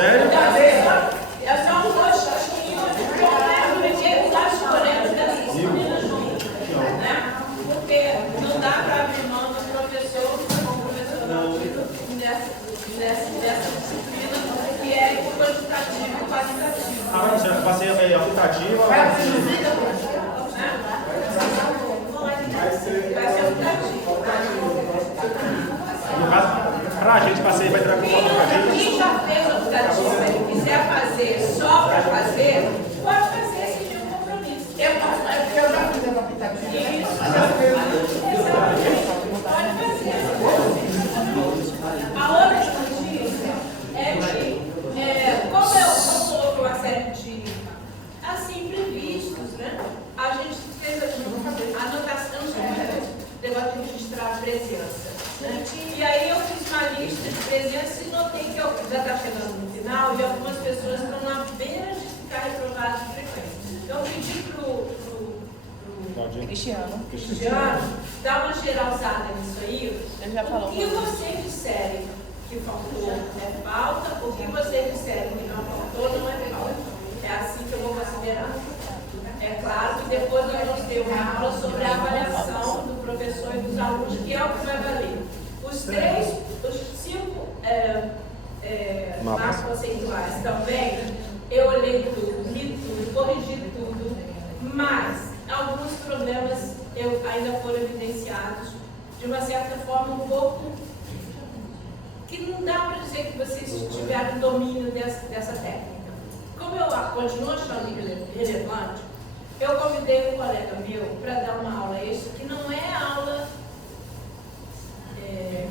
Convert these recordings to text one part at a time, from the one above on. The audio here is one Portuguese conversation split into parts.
Sério? É só um rostinho, das coreanas dessas meninas juntas, né? Porque não dá para abrir mão do professor dessa disciplina que é quantitativo e qualitativo. Você vai ser optativo? Vai ser optativo. No caso, pra gente, passeio vai entrar com optativo. Quem já fez optativo e quiser fazer só para fazer, pode fazer sem nenhum compromisso. Eu posso fazer, porque eu já fiz optativo. Isso, pode fazer. A outra notícia é que, como houve uma série de assim, imprevistos, né? A gente fez a anotação sobre o negócio de registrar a presença. Né? E aí eu fiz uma lista de presença e notei que já está chegando no final e algumas pessoas estão na beira de ficar reprovadas de frequência. Então eu pedi para o Cristiano dar uma geralzada nisso aí. Ele já falou. O que vocês disserem que faltou é falta, o que vocês disserem que não faltou não é falta. É assim que eu vou considerar. É claro que depois nós vamos ter uma aula sobre a avaliação do professor e dos alunos, que é o que vai valer. Os 5 mapas conceituais também, eu olhei tudo, li tudo, corrigi tudo, mas alguns problemas ainda foram evidenciados de uma certa forma um pouco que não dá para dizer que vocês tiveram domínio dessa técnica. Como eu continuo achando relevante, eu convidei um colega meu para dar uma aula extra, que não é aula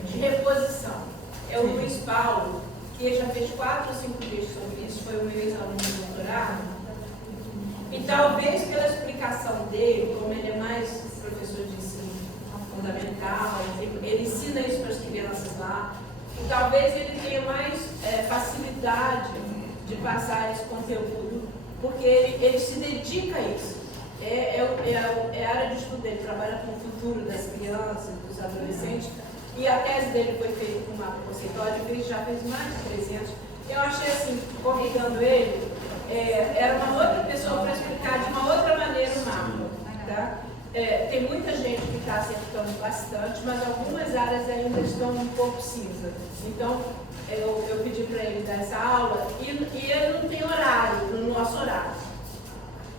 de reposição. É o Luiz Paulo, que já fez 4 ou 5 vídeos sobre isso, foi o meu ex-aluno de doutorado. E talvez pela explicação dele, como ele é mais professor de ensino fundamental, ele ensina isso para as crianças lá, e talvez ele tenha mais facilidade de passar esse conteúdo, porque ele se dedica a isso. É a área de estudo dele, trabalha com o futuro das crianças, dos adolescentes, e a tese dele foi feita com um mapa conceitual, ele já fez mais de 300. Eu achei assim, convidando ele, era uma outra pessoa para explicar de uma outra maneira o mapa. Tá? Tem muita gente que está acertando bastante, mas algumas áreas ainda estão um pouco cinza. Então, eu pedi para ele dar essa aula e ele não tem horário, no nosso horário.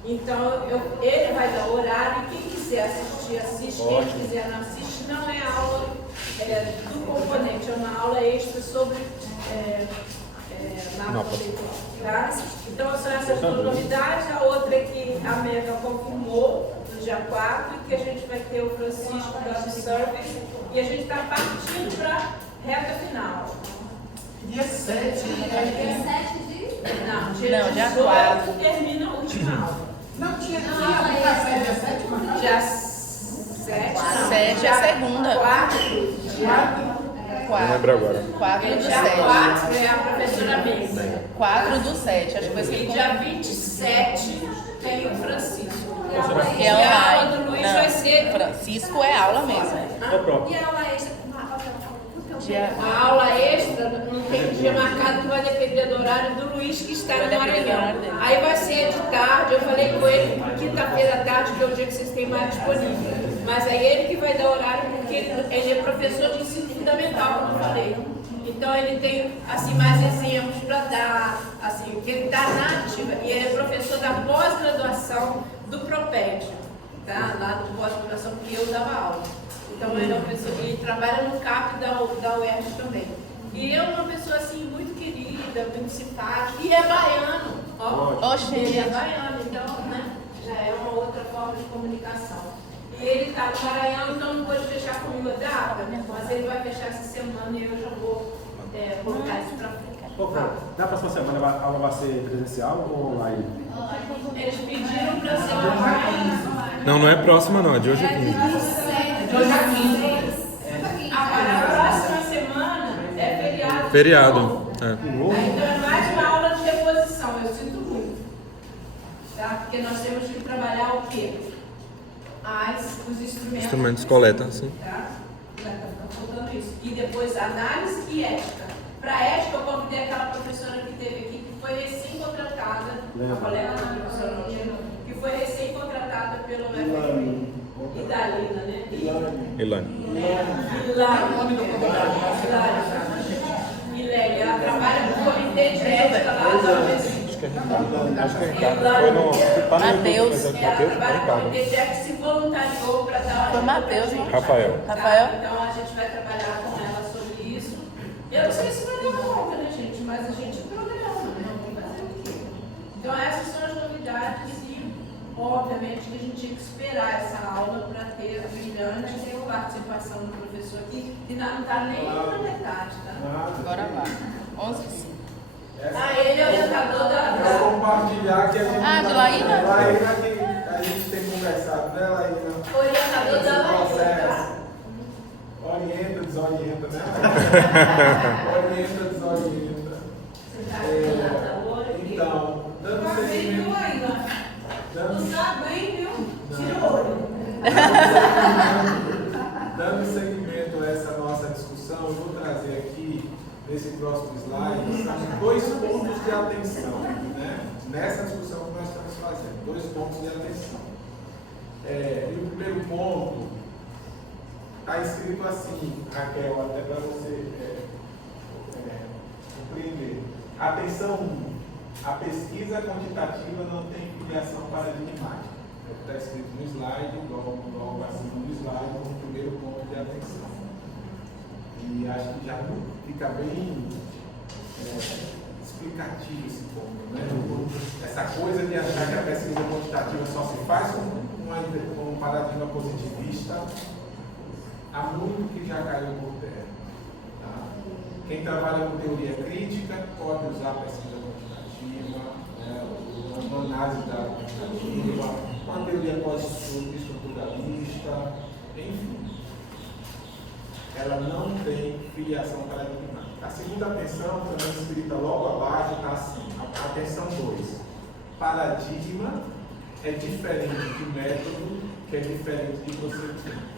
Então, ele vai dar horário e quem quiser assistir, assiste. Quem quiser não assiste, não é aula do componente, é uma aula extra sobre mapa conceitual. Tá? Então, são essas 2 novidades. A outra é que a Mega confirmou no dia 4 que a gente vai ter o Francisco da Service e a gente está partindo para a reta final. Dia 7. Não, dia 18 termina a última aula. Não tinha café dia 7, mas Dia 7, não. 7 é segunda. 4. Não lembro agora. 4 do Dia 7. 4 é a professora Mendes. 4 do 7, acho que foi E assim. dia 27 tem o Francisco. Que é a aula online. do Luiz Não, vai ser. Francisco é aula mesmo. E a aula extra com uma aula A aula extra não tem dia marcado, que vai depender do horário do Luiz, que está no Maranhão. Aí vai ser de tarde, eu falei com ele quinta-feira à tarde, que é o dia que vocês têm mais disponível. Mas é ele que vai dar horário, porque ele é professor de ensino fundamental, como eu falei. Então ele tem assim, mais exemplos para dar, assim, porque ele está na ativa, e ele é professor da pós-graduação do Proped, tá? Lá do pós-graduação que eu dava aula. Então ele é uma pessoa, ele trabalha no CAP da UERJ também. E é uma pessoa assim muito querida, muito simpática, e é baiano. Oxe, Ele é baiano, então, né, já é uma outra forma de comunicação. E ele está no Maranhão, então não pôde fechar comigo a data, mas ele vai fechar essa semana e eu já vou colocar isso para frente. Na próxima semana a aula vai ser presencial ou online? Eles pediram para ser online. Não é próxima não, é de hoje a 15. A próxima semana é feriado. Feriado. Então é mais uma aula de reposição, eu sinto muito. Tá? Porque nós temos que trabalhar o quê? Os instrumentos. Instrumentos coleta, sim. Tá? Tá faltando isso. E depois análise e ética. Para ética eu convidei aquela professora que teve Ilane. Hilane, ela trabalha no comitê de ética lá da Acho que é Ricardo. Foi no Mateus. Mateus? Ela trabalha no Ricardo. comitê de ética que se voluntariou para dar Foi Mateus, né? Rafael. Tá? Rafael? Então a gente vai trabalhar com ela sobre isso. Eu não sei se vai dar conta, né, gente? Mas a gente programa, né? Vamos fazer o quê? Então essas são as novidades e, obviamente, que a gente tinha que esperar essa aula para ter a brilhante participação do professor aqui, que não está nem na metade, tá? Agora vai. 11 sim. Ele é orientador da... Vou compartilhar que a gente. Ah, de Laína? Laína que a gente tem conversado, né, Laína? Orientador da Processo. Orienta, desorienta, né? Orienta, desorienta. Você tá aqui, Então, dando seguimento. Dando seguimento a essa nossa discussão, eu vou trazer aqui, nesse próximo slide, são 2 pontos de atenção, né? Nessa discussão que nós estamos fazendo, 2 pontos de atenção. E o primeiro ponto está escrito assim, Raquel, até para você compreender. Atenção 1. A pesquisa quantitativa não tem filiação paradigmática. É o que está escrito no slide, logo acima do slide, como primeiro ponto de atenção. E acho que já fica bem explicativo esse ponto, né? Essa coisa de achar que a pesquisa quantitativa só se faz com um paradigma positivista, há muito que já caiu por terra. Tá? Quem trabalha com teoria crítica pode usar a pesquisa quantitativa, né? Uma análise da quantitativa, uma teoria pós-estruturalista, enfim. Ela não tem filiação paradigmática. A segunda atenção, também escrita logo abaixo, está assim, atenção 2. Paradigma é diferente de método, que é diferente de procedimento.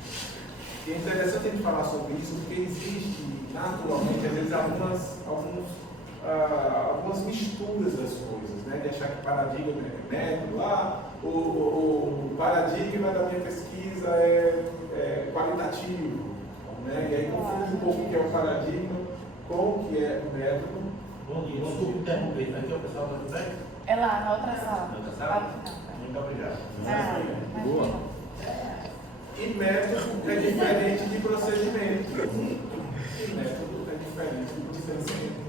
E é interessante a gente falar sobre isso, porque existe, naturalmente, às vezes, algumas misturas das coisas, né? De achar que paradigma é método, o paradigma da minha pesquisa é qualitativo, né? E aí confunde um pouco o que é o paradigma com o que é o método. Bom dia, desculpe interromper. Aqui é o pessoal da FUVEC? É lá, na outra sala. Na outra sala? Muito obrigado. Boa. E método é diferente de procedimento. E método é diferente de procedimento.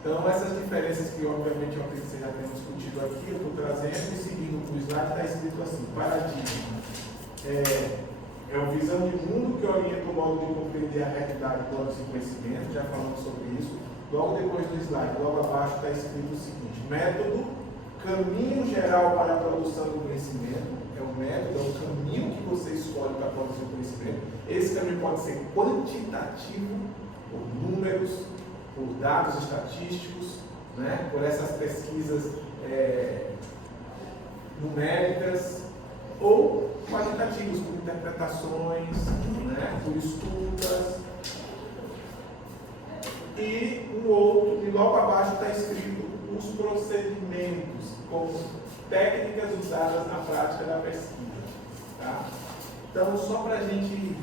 Então, essas diferenças que, obviamente, eu acredito que vocês já tenham discutido aqui, eu estou trazendo e seguindo para o slide, está escrito assim: paradigma é uma visão de mundo que orienta o modo de compreender a realidade do conhecimento, já falamos sobre isso. Logo depois do slide, logo abaixo, está escrito o seguinte: método, caminho geral para a produção do conhecimento. É o método, é o caminho que você escolhe para produzir o conhecimento. Esse caminho pode ser quantitativo, por números, por dados estatísticos, né? Por essas pesquisas numéricas, ou qualitativos, por interpretações, né? Por escutas. E um outro, e logo abaixo está escrito os procedimentos, como técnicas usadas na prática da pesquisa. Tá? Então, só para a gente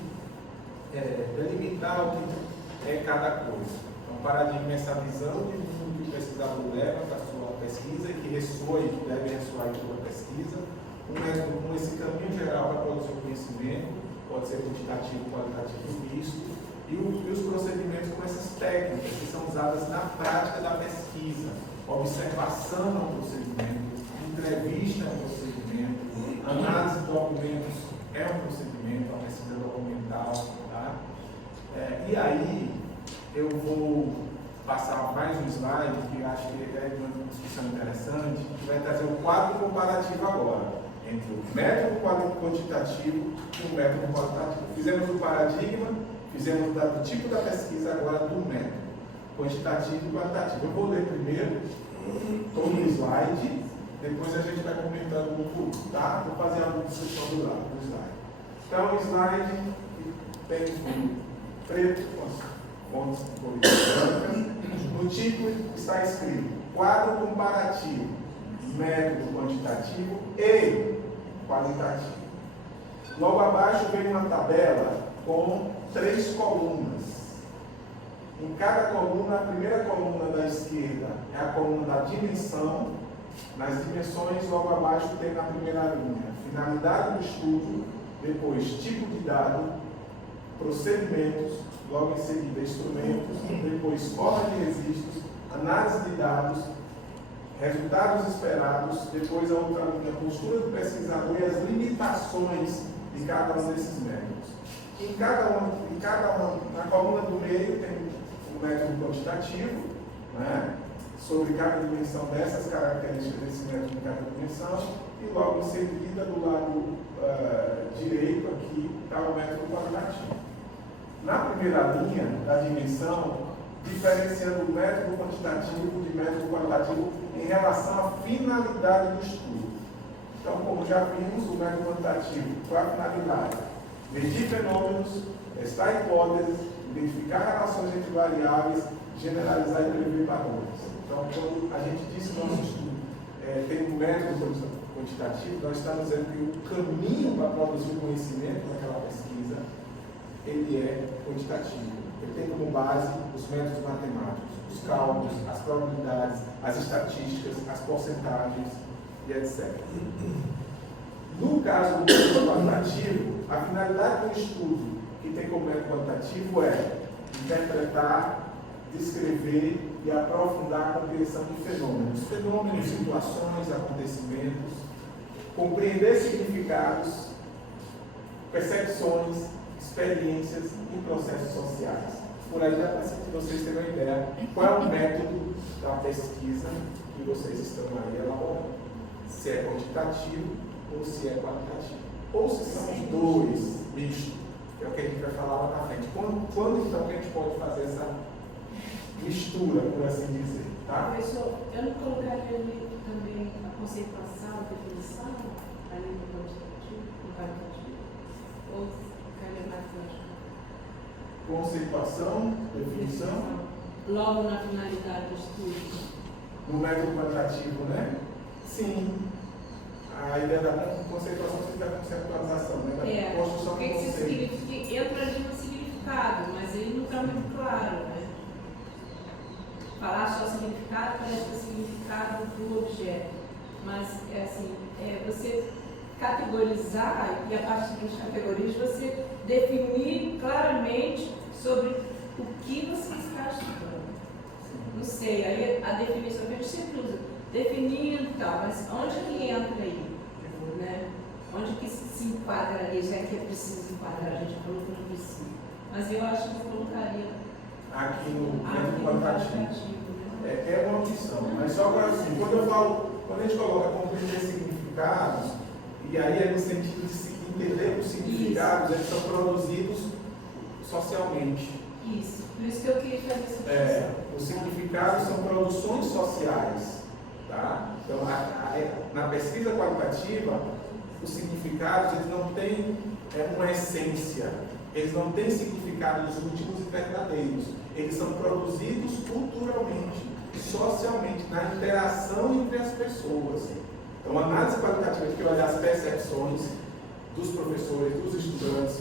delimitar o que é cada coisa. Então, paradigma é essa visão de mundo que o pesquisador leva para a sua pesquisa e que ressoa e que deve ressoar em toda a pesquisa. Um método com esse caminho geral para produzir o conhecimento, pode ser quantitativo, qualitativo, misto. E os procedimentos com essas técnicas que são usadas na prática da pesquisa. Observação é um procedimento, entrevista é um procedimento, análise de documentos é um procedimento, a pesquisa documental. Tá? E aí, eu vou passar mais um slide, que eu acho que é uma discussão interessante, que vai trazer um quadro comparativo agora, entre o método quantitativo e o método qualitativo. Fizemos o paradigma, fizemos do tipo da pesquisa, agora do método quantitativo e qualitativo. Eu vou ler primeiro, estou no slide, depois a gente vai comentando um pouco, tá? Vou fazer alguma discussão do slide. Então, o slide tem fundo preto com as fontes de cores brancas. No título está escrito quadro comparativo, método quantitativo e qualitativo. Logo abaixo vem uma tabela com 3 colunas. Em cada coluna, a primeira coluna da esquerda é a coluna da dimensão. Nas dimensões, logo abaixo tem na primeira linha finalidade do estudo, depois tipo de dado, procedimentos, logo em seguida instrumentos, depois forma de registros, análise de dados, resultados esperados, depois a outra linha, postura do pesquisador e as limitações de cada um desses métodos. Na coluna do meio tem o método quantitativo, né, sobre cada dimensão dessas características desse método em cada dimensão, e logo em seguida, do lado direito aqui, está o método qualitativo. Na primeira linha da dimensão, diferenciando o método quantitativo de método qualitativo em relação à finalidade do estudo. Então, como já vimos, o método quantitativo, qual é a finalidade? Medir fenômenos, testar hipóteses, identificar relações entre variáveis, generalizar e prever padrões. Então, quando a gente diz que o nosso estudo tem um método quantitativo, nós estamos dizendo que o caminho para produzir o conhecimento naquela pesquisa, ele é quantitativo. Ele tem como base os métodos matemáticos, os cálculos, as probabilidades, as estatísticas, as porcentagens e etc. No caso do método quantitativo, a finalidade do estudo que tem como método quantitativo é interpretar, descrever e aprofundar a compreensão de fenômenos, situações, acontecimentos, compreender significados, percepções, experiências e processos sociais. Por aí já para vocês terem uma ideia qual é o método da pesquisa que vocês estão aí elaborando. Se é quantitativo ou se é qualitativo. Ou se são os dois mistos, que é o que a gente vai falar lá na frente. Quando então que a gente pode fazer essa mistura, por assim dizer? Tá? Professor, eu não colocaria ali também a conceituação, a definição, ali no quantitativo, no qualitativo? Ou ficaria mais lógico? Conceituação, definição. Logo na finalidade do estudo. No método quantitativo, né? Sim. A ideia da conceituação seria da conceptualização, né? Da construção o que do conceito. significa? Entra ali no significado, mas ele não está muito claro, né? Falar só significado parece que é o significado do objeto, mas é assim, você categorizar e a partir das categorias você definir claramente sobre o que você está estudando. Não sei, aí a definição que a gente sempre usa, definindo e tal, mas onde que entra aí? Né? Onde que se enquadra ali, já que é preciso enquadrar, a gente falou que não precisa. Mas eu acho que eu colocaria aqui no método quantitativo. Né? É uma opção, mas só para assim, quando a gente coloca compreender significados, e aí é no sentido de entender que os significados eles são produzidos socialmente. Isso, por isso que eu queria fazer essa Os significados são produções sociais. Tá? Então, na pesquisa qualitativa, os significados eles não têm uma essência, eles não têm significados últimos e verdadeiros, eles são produzidos culturalmente, socialmente, na interação entre as pessoas. Então, a análise qualitativa tem que olhar as percepções dos professores, dos estudantes,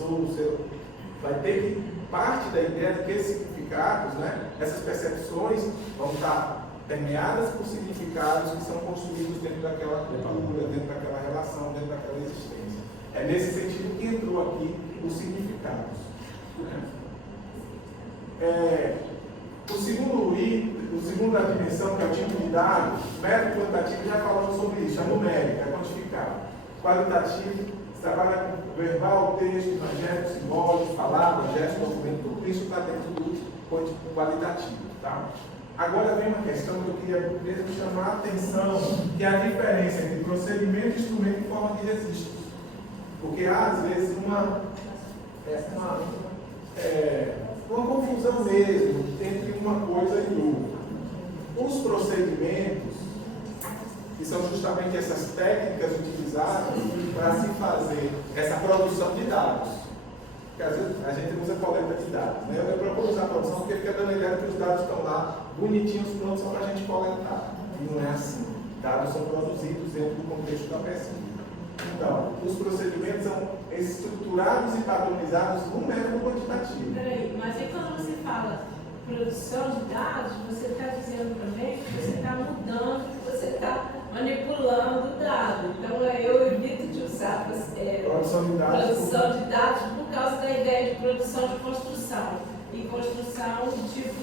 vai ter que parte da ideia de que esses significados, né, essas percepções vão estar permeadas por significados que são construídos dentro daquela cultura, dentro daquela relação, dentro daquela existência. É nesse sentido que entrou aqui os significados. O segundo dimensão, que é o tipo de dado, método quantitativo, já falamos sobre isso, é numérico, é quantificado. Qualitativo, trabalha com verbal, texto, imagético, simbólico, palavra, gesto, documento, tudo isso está dentro do qualitativo. Tá? Agora vem uma questão que eu queria mesmo chamar a atenção, que é a diferença entre procedimento, instrumento e forma de registro. Porque há, às vezes, uma confusão mesmo entre uma coisa e outra. Os procedimentos, que são justamente essas técnicas utilizadas para se fazer essa produção de dados. Porque às vezes a gente usa coleta de dados. Né? Eu procuro usar a produção porque fica dando a ideia que os dados estão lá, bonitinhos, prontos, só para a gente coletar. E não é assim. Dados são produzidos dentro do contexto da pesquisa. Então, os procedimentos são estruturados e padronizados no método quantitativo. Peraí, mas aí quando você fala produção de dados, você está dizendo também que você está mudando, que você está manipulando o dado. Então eu evito de usar Produção de dados. produção de dados por causa da ideia de produção de construção. E construção, tipo,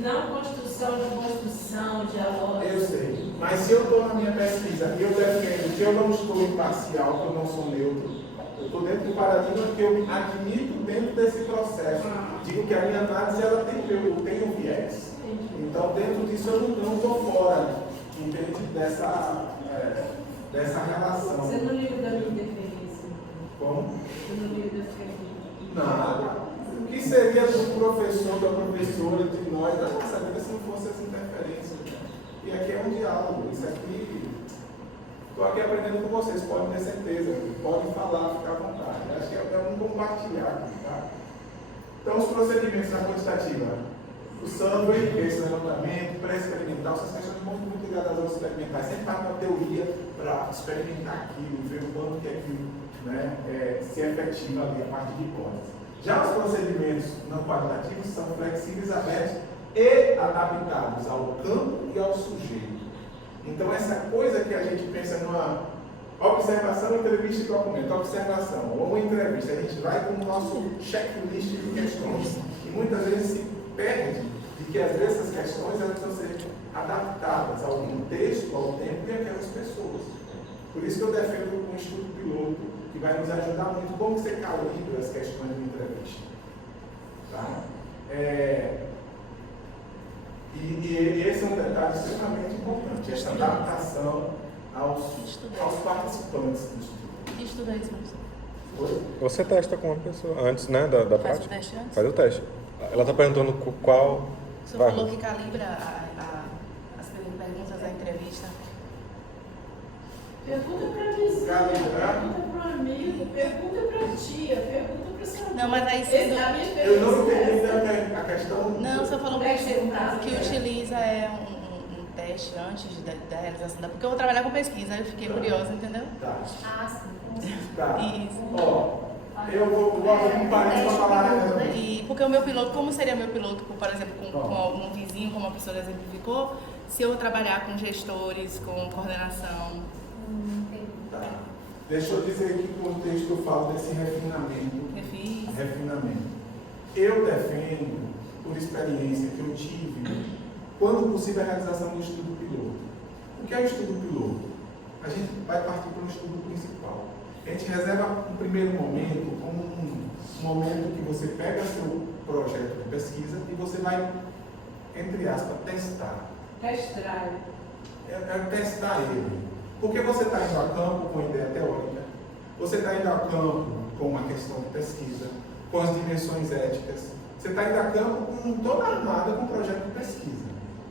não construção de construção, dialógica. Eu sei, mas se eu estou na minha pesquisa e eu defendo que eu não estou imparcial, que eu não sou neutro, eu estou dentro do paradigma que eu admito dentro desse processo. Digo que a minha análise ela tem um viés. Então, dentro disso, eu não estou fora, entende? Dessa relação. Você não livro da minha interferência. Como? Você não livro da interferência. Nada. O que seria do professor, da professora, de nós, da nossa vida se não fosse essa interferência? E aqui é um diálogo. Isso aqui, estou aqui aprendendo com vocês, podem ter certeza, podem falar, ficar à vontade. Acho que é um compartilhar aqui, tá? Então, os procedimentos na quantitativa. O survey, esse levantamento, pré-experimental, essas questões muito ligadas aos experimentais. Sempre parte da teoria para experimentar aquilo, ver o quanto que aquilo se efetiva ali a partir de hipóteses. Já os procedimentos não qualitativos são flexíveis, abertos e adaptados ao campo e ao sujeito. Então, essa coisa que a gente pensa numa observação, entrevista e documento, observação ou uma entrevista, a gente vai com o nosso checklist de questões e muitas vezes se perde de que às vezes essas questões elas precisam ser adaptadas ao contexto, ao tempo e àquelas pessoas. Por isso que eu defendo um estudo piloto que vai nos ajudar muito como você calibra as questões de entrevista. Tá? E esse é um detalhe extremamente importante, essa adaptação aos participantes do estudo. Que estudo é esse, professor? Oi? Você testa com uma pessoa antes, né, da Faz o prática? teste antes? Faz o teste. Ela está perguntando qual. O senhor falou que calibra as perguntas da entrevista. Pergunta para mim, Calibrar. pergunta para um amigo, pergunta para tia, pergunta para seu Não, mas aí Esse- você... a minha Eu não experiência é entendi a questão. Não, você falou Como é que você não tá? que utiliza um teste antes da realização da... Porque eu vou trabalhar com pesquisa, aí eu fiquei curiosa, entendeu? Tá. Ah, sim. Tá. Isso. Ó, eu vou abrir um parênteses para falar. E porque o meu piloto, como seria meu piloto, por exemplo, com algum vizinho, como a professora exemplificou, se eu trabalhar com gestores, com coordenação? Tá. Deixa eu dizer aqui que o texto eu falo desse refinamento. Refis? Refinamento. Eu defendo, por experiência que eu tive, quando possível, a realização do estudo piloto. O que é o estudo piloto? A gente vai partir para o estudo principal. A gente reserva um primeiro momento como um momento que você pega seu projeto de pesquisa e você vai, entre aspas, testar. test drive. É testar ele. Porque você está indo a campo com ideia teórica, você está indo a campo com uma questão de pesquisa, com as dimensões éticas, você está indo a campo com toda a armada com um projeto de pesquisa.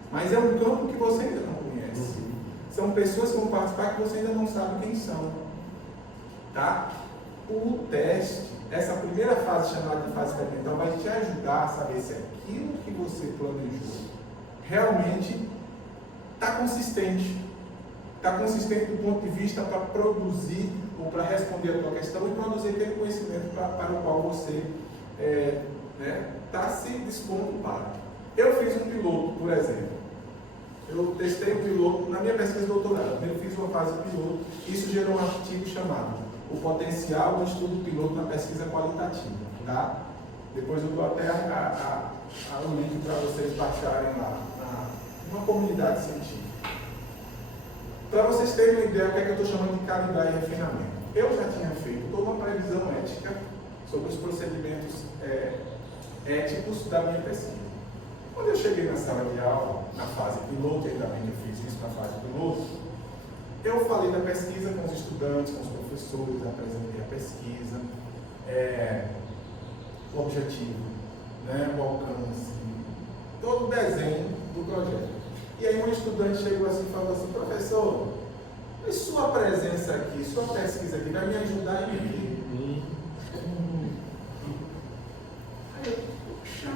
Mas é um campo que você ainda não conhece. São pessoas que vão participar que você ainda não sabe quem são. Tá? O teste, essa primeira fase chamada de fase experimental, vai te ajudar a saber se aquilo que você planejou realmente está consistente. Está consistente do ponto de vista para produzir ou para responder a tua questão e produzir aquele conhecimento para o qual você está se dispondo para. Eu fiz um piloto, por exemplo. Eu testei um piloto na minha pesquisa de doutorado. Eu fiz uma fase piloto. Isso gerou um artigo chamado O Potencial do Estudo Piloto na Pesquisa Qualitativa. Tá? Depois eu dou até o link para vocês baixarem lá numa comunidade científica. Para vocês terem uma ideia do que é que eu estou chamando de calibrar e refinamento. Eu já tinha feito toda uma previsão ética sobre os procedimentos éticos da minha pesquisa. Quando eu cheguei na sala de aula, na fase piloto, ainda bem que eu fiz isso na fase piloto, eu falei da pesquisa com os estudantes, com os professores, apresentei a pesquisa, o objetivo, o alcance, todo o desenho do projeto. E aí um estudante chegou assim e falou assim: professor, e sua presença aqui, sua pesquisa aqui vai me ajudar em quê? Aí eu, puxa,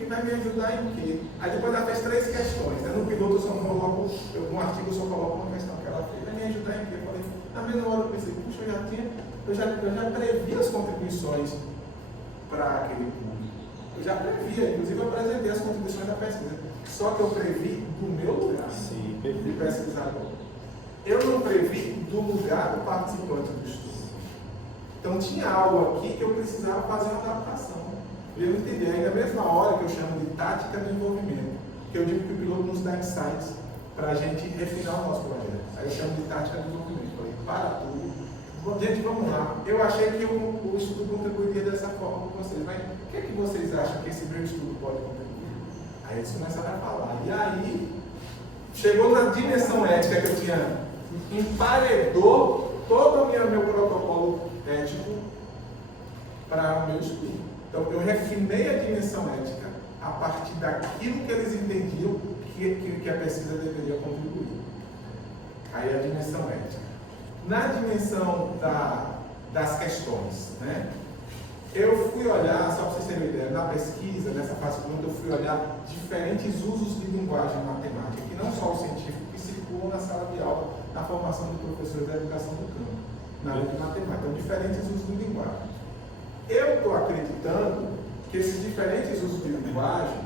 e vai vai me ajudar em quê? Aí depois ela fez 3 questões. Né? No piloto eu só coloco, no artigo eu só coloco uma questão que ela fez. Vai me ajudar em quê? Eu falei, na mesma hora eu pensei, puxa, eu já previ as contribuições para aquele público. Eu já previa, inclusive eu apresentei as contribuições da pesquisa. Só que eu previ do meu lugar, de pesquisador. Eu não previ do lugar do participante do estudo. Então tinha algo aqui que eu precisava fazer uma adaptação. E eu entendi. Aí na mesma hora que eu chamo de tática do envolvimento, que eu digo que o piloto nos dá insights para a gente refinar o nosso projeto. Aí eu chamo de tática do envolvimento. Falei, para tudo. Gente, vamos lá. Eu achei que o estudo contribuiria dessa forma com vocês. Mas o que é que vocês acham que esse meu estudo pode contribuir? Aí eles começaram a falar. E aí, chegou na dimensão ética que eu tinha, emparedou todo o meu protocolo ético para o meu estudo. Então, eu refinei a dimensão ética a partir daquilo que eles entendiam que a pesquisa deveria contribuir. Aí a dimensão ética. Na dimensão das questões, né? Eu fui olhar, só para vocês terem uma ideia, na pesquisa, nessa fase pergunta, eu fui olhar diferentes usos de linguagem matemática, que não só o científico que circulam na sala de aula, na formação de professores da educação do campo, na área de matemática. Então, diferentes usos de linguagem. Eu estou acreditando que esses diferentes usos de linguagem,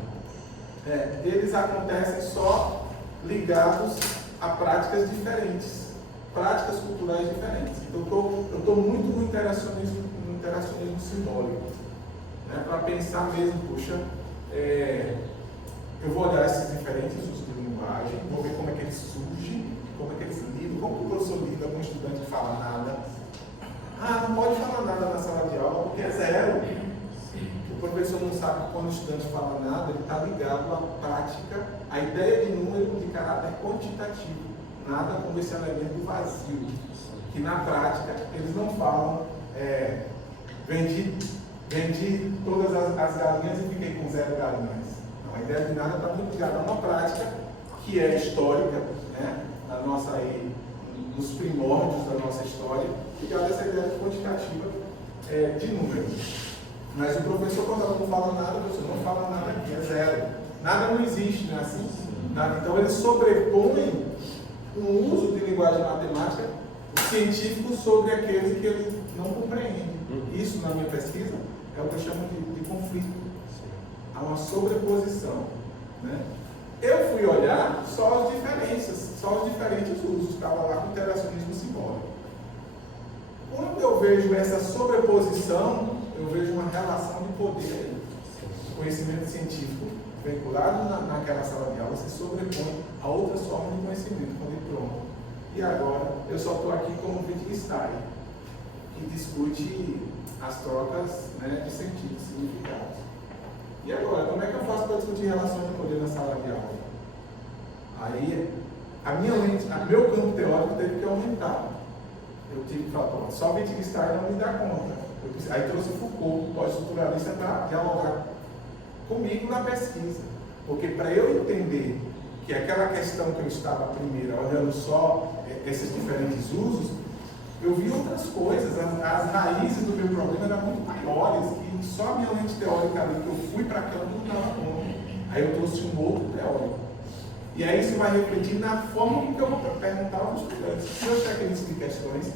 eles acontecem só ligados a práticas diferentes, práticas culturais diferentes. Então, eu estou muito no interacionismo simbólico, né, para pensar mesmo, puxa, eu vou olhar esses diferentes usos de linguagem, vou ver como é que eles surgem, como é que eles lidam, como o professor lida com um estudante que fala nada. Ah, não pode falar nada na sala de aula porque é 0. O professor não sabe que quando o estudante fala nada, ele está ligado à prática, à ideia de número de caráter quantitativo, nada como esse elemento vazio, que na prática eles não falam, vendi todas as galinhas e fiquei com 0 galinhas. Não, a ideia de nada está muito ligada a uma prática que é histórica, né, nos primórdios da nossa história, ligada a essa ideia quantitativa de números. Mas o professor, quando ela não fala nada, o professor não fala nada aqui, é 0. Nada não existe, não é assim? Nada. Então eles sobrepõem um uso de linguagem matemática científico sobre aquele que ele não compreende. Isso, na minha pesquisa, é o que eu chamo de conflito. Há uma sobreposição. Né? Eu fui olhar só as diferenças, só os diferentes usos. Estava lá com o interacionismo simbólico. Quando eu vejo essa sobreposição, eu vejo uma relação de poder. O conhecimento científico vinculado naquela sala de aula se sobrepõe a outras formas de conhecimento, quando ele pronto. E agora, eu só estou aqui como Wittgenstein, que discute as trocas, né, de sentido, de significados. E agora, como é que eu faço para discutir relações de poder na sala de aula? Aí, meu campo teórico teve que aumentar. Eu tive que falar, só Wittgenstein não me dá conta. Aí trouxe Foucault, pós-estruturalista, para dialogar comigo na pesquisa. Porque para eu entender que aquela questão que eu estava primeiro, olhando só esses diferentes usos, eu vi outras coisas, as raízes do meu problema eram muito maiores, e só a minha lente teórica ali, que eu fui para aquela, não dava conta. Aí eu trouxe um outro teórico. E aí isso vai refletir na forma como eu vou perguntar aos estudantes. Se eu técnicos de questões,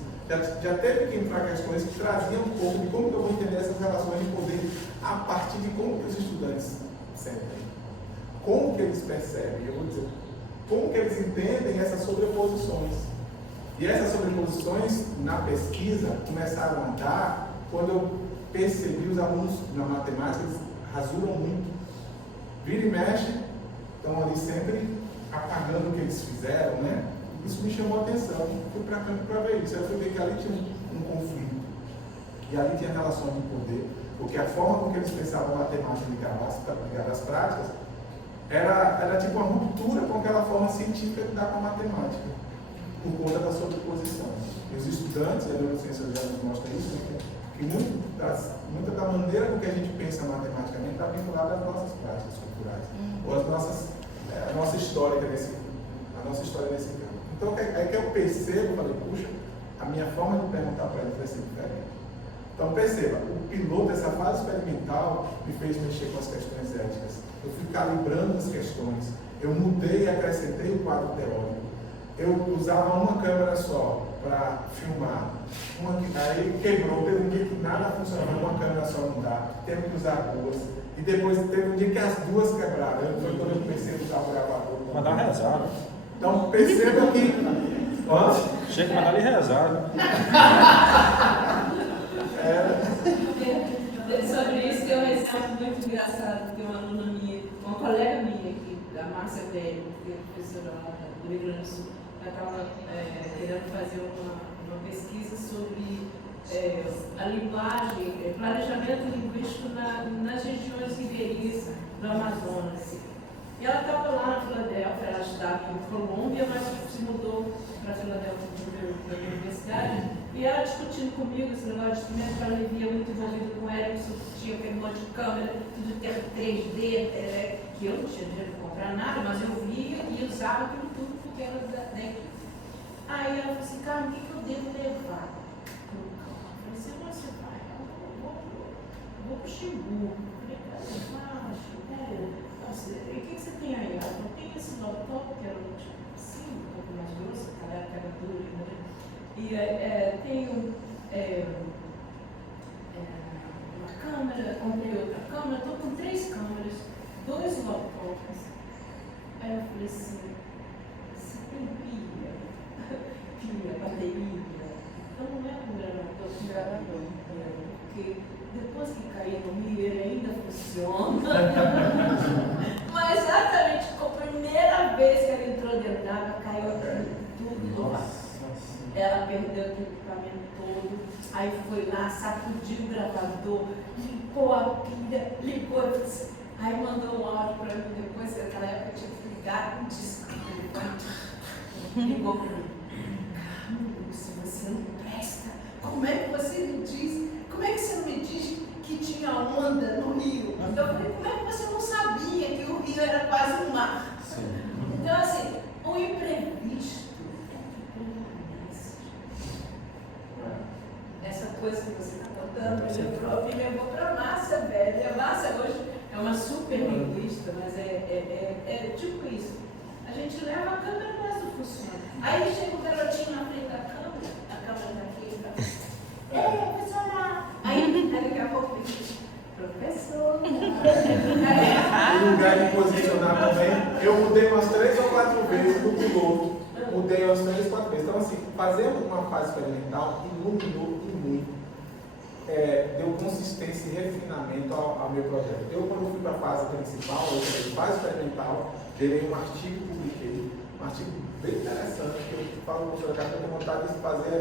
já teve que entrar questões que traziam um pouco de como eu vou entender essas relações de poder a partir de como que os estudantes sentem, como que eles percebem, eu vou dizer, como que eles entendem essas sobreposições. E essas sobreposições na pesquisa começaram a andar quando eu percebi os alunos na matemática, eles rasuram muito. Vira e mexe, estão ali sempre apagando o que eles fizeram, né? Isso me chamou a atenção, fui para campo para ver isso. Aí eu fui ver que ali tinha um conflito. E ali tinha relação de poder, porque a forma com que eles pensavam a matemática ligada às práticas era tipo uma ruptura com aquela forma científica de lidar com a matemática, por conta da sobreposição. E os estudantes, a neurociência já nos mostra isso, né, que muita da maneira com que a gente pensa matematicamente está vinculada às nossas práticas culturais, ou a nossa história nesse campo. Então, é que eu percebo, falei, puxa, a minha forma de perguntar para eles vai ser diferente. Então, perceba, o piloto, essa fase experimental, me fez mexer com as questões éticas. eu fui calibrando as questões, eu mudei e acrescentei o quadro teórico. Eu usava uma câmera só para filmar. Aí quebrou, teve um dia que nada funcionava, uma câmera só não dá, teve que usar duas. E depois teve um dia que as duas quebraram. Foi quando eu comecei a usar o gravador. Mandar rezar. Então perceba que. Chega a mandar ele rezar. Sobre isso, tem um exemplo muito engraçado. Tem uma aluna minha, uma colega minha aqui, da Márcia Velho, que é professora lá do Rio Grande do Sul, ela estava querendo fazer uma pesquisa sobre a linguagem, planejamento linguístico nas regiões ribeirinhas do Amazonas. E ela estava lá na Filadélfia, ela estudava em Colômbia, mas se mudou para Filadélfia da universidade. E ela discutindo comigo esse negócio de instrumento, ela me via muito envolvida com Erickson, tinha aquele monte de câmera, tudo de 3D, que eu não tinha dinheiro para comprar nada, mas eu via e usava aquilo tudo porque era daqui. Aí ela falou assim, cara, o que eu devo levar? Eu falei assim, onde você vai? Eu vou para o Xingu. Eu falei, e o que você tem aí? Ela falou, tem esse laptop, que era assim, um pouco mais grosso, aquela época era dura, né? E tem uma câmera, comprei outra câmera, estou com 3 câmeras, 2 laptops. Aí eu falei assim, você tem pilha, bateria, então não é um gravador, porque depois que cair no Rio ele ainda funciona. Mas exatamente com a primeira vez que ela entrou dentro d'água, caiu tudo lá. Ela perdeu aquele equipamento todo, aí foi lá, sacudiu o gravador, limpou a pilha, ligou, aí mandou um áudio para mim depois, naquela época eu tinha que ligar com disco. Ligou para mim. Caramba, se você não presta, como é que você me diz? Como é que você não me diz que tinha onda no rio? Então eu falei, como é que você não sabia que o rio era quase um mar? Sim. Então assim, o imprevisto. Essa coisa que você está contando me levou para a Márcia Velho. A Márcia hoje é uma super linguista, mas é tipo isso. A gente leva a câmera, mas não funciona. Aí chega o garotinho na frente da câmera, a câmera está aqui, está ei, professora! Aí daqui a pouco fica, professora! No lugar de posicionar também, eu mudei umas 3 ou 4 vezes no piloto. Mudei umas 3 ou 4 vezes. Então, assim, fazendo uma fase experimental iluminou e muito. Deu consistência e refinamento ao meu projeto. Eu, quando fui para a fase principal, fase experimental, gerei um artigo, publiquei, um artigo bem interessante, que eu falo com o professor Ricardo, eu tenho vontade de fazer,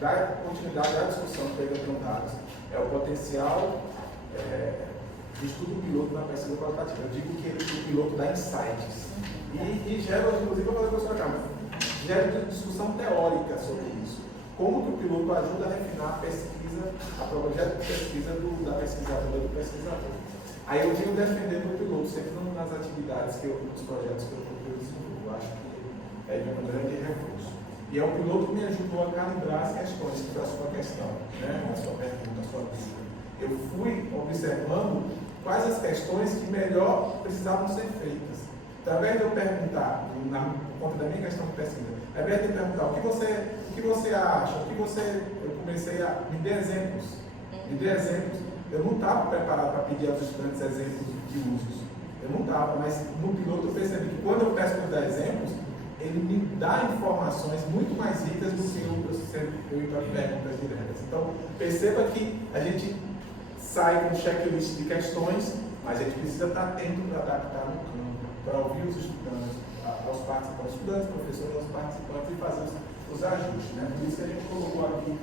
dar continuidade à discussão que eu tenho dados. É o potencial de estudo piloto na pesquisa qualitativa. Eu digo que o piloto dá insights. E gera, inclusive, eu falei com o professor Ricardo, gera discussão teórica sobre isso. Como que o piloto ajuda a refinar a pesquisa, a projeto de pesquisa da pesquisadora do pesquisador. Aí eu digo defendendo o piloto, sempre nas atividades, nos projetos que eu desenvolvo. Eu acho que é de um grande reforço. E é o piloto que me ajudou a calibrar as questões, que foi a sua questão, né? A sua pergunta, a sua dúvida. Eu fui observando quais as questões que melhor precisavam ser feitas. Então, ao invés de eu perguntar, por conta da minha questão de pesquisa, ao invés de eu perguntar o que você acha, eu comecei a me dar exemplos. Eu não estava preparado para pedir aos estudantes exemplos de usos. Eu não estava, mas no piloto eu percebi que quando eu peço para dar exemplos, ele me dá informações muito mais ricas do que eu ir para perguntas diretas. Então, perceba que a gente sai com um checklist de questões, mas a gente precisa estar atento para adaptar no campo, para ouvir os estudantes, aos participantes, estudantes, professores, aos participantes e fazer os ajustes. Né? Por isso que a gente colocou aqui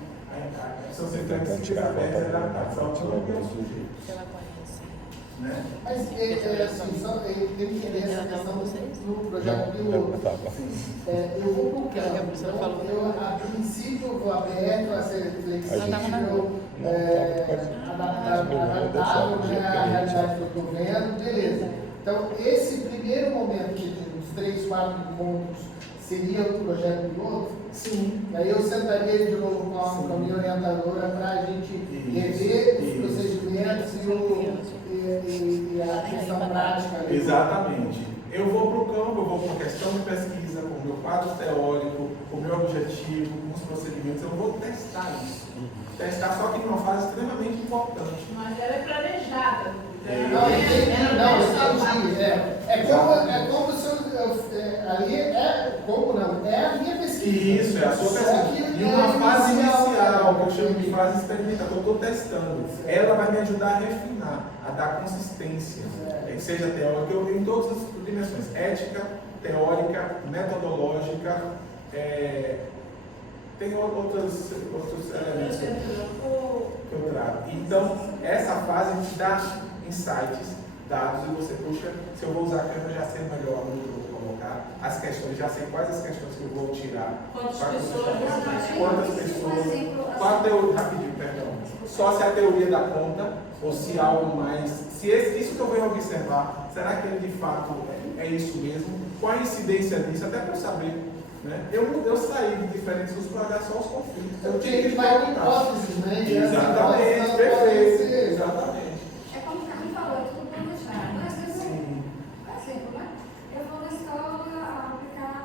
são centrais abertas e adaptação para o sujeito. Né? Mas tem que entender essa questão no projeto piloto. Eu vou colocar. Eu, a princípio, vou aberto a ser flexível, adaptável, né, à realidade que eu estou vendo, beleza. Então, esse primeiro momento, que os 3, 4 encontros seria o projeto piloto? Sim. Aí eu sentaria de novo com a minha orientadora para a gente rever os procedimentos e a questão prática. Ali. Exatamente. Eu vou para o campo, eu vou com a questão de pesquisa, com o meu quadro teórico, com o meu objetivo, com os procedimentos, eu vou testar isso. Testar só que numa fase extremamente importante. Mas ela é planejada. Não, entendi. É como se ali é a minha pesquisa. Isso, é a sua pesquisa. E uma fase inicial, que eu chamo de fase experimental, que eu estou testando. Ela vai me ajudar a refinar, a dar consistência. Que seja teórica, eu em todas as dimensões, ética, teórica, metodológica, tem outros elementos que eu trago. Então, essa fase me dá insights, dados, e você, puxa, se eu vou usar a câmera, já sei melhor onde eu vou colocar, as questões, já sei quais as questões que eu vou tirar. Quantas pessoas, qual a teoria, rapidinho, perdão, só se a teoria dá conta, ou se algo mais, se isso que eu venho observar, será que ele de fato é isso mesmo? Qual a incidência disso, até para eu saber. Né? Eu saí de diferentes cursos para olhar só os conflitos. Eu tinha que dar hipóteses, né? Exatamente, perfeito. Exatamente. É como o Carlos falou, é tudo planejado. Mas, por exemplo, né? Eu vou na escola aplicar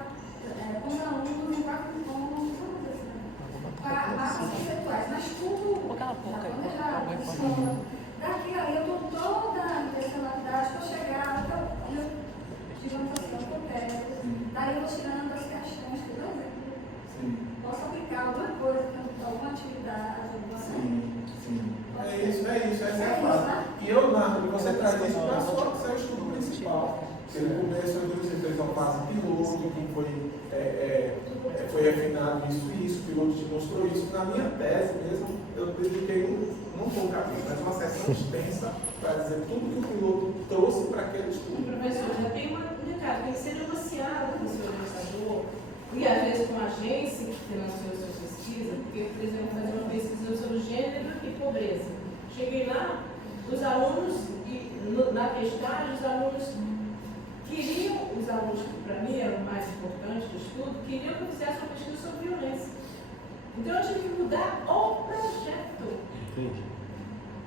com os alunos em quatro pontos, as conceituais, mas tudo já planejado, funciona. Daqui aí eu dou toda a intencionalidade para chegar até o digamos assim, o protesto. Daí eu vou tirando as questões, por exemplo. Posso aplicar alguma coisa, alguma atividade, alguma Sim. É isso, essa é a fase. E eu, Nardo, você traz isso para o seu estudo principal. Ele começa, você fez uma fase piloto, que foi refinado isso, o piloto te mostrou isso. Na minha tese mesmo, eu dediquei não pouco capítulo, mas uma sessão extensa para dizer tudo que o piloto trouxe para aquele estudo. Professor, já tem uma recado, tem que ser negociado com o seu orientador, e às vezes com a agência que financiou a sua pesquisa, porque, por exemplo, fazer uma pesquisa sobre gênero e pobreza. Cheguei lá, os alunos, na testagem, os alunos que para mim eram mais importantes do estudo, queriam que eu fizesse uma pesquisa sobre violência. Então eu tive que mudar o projeto. Entendi.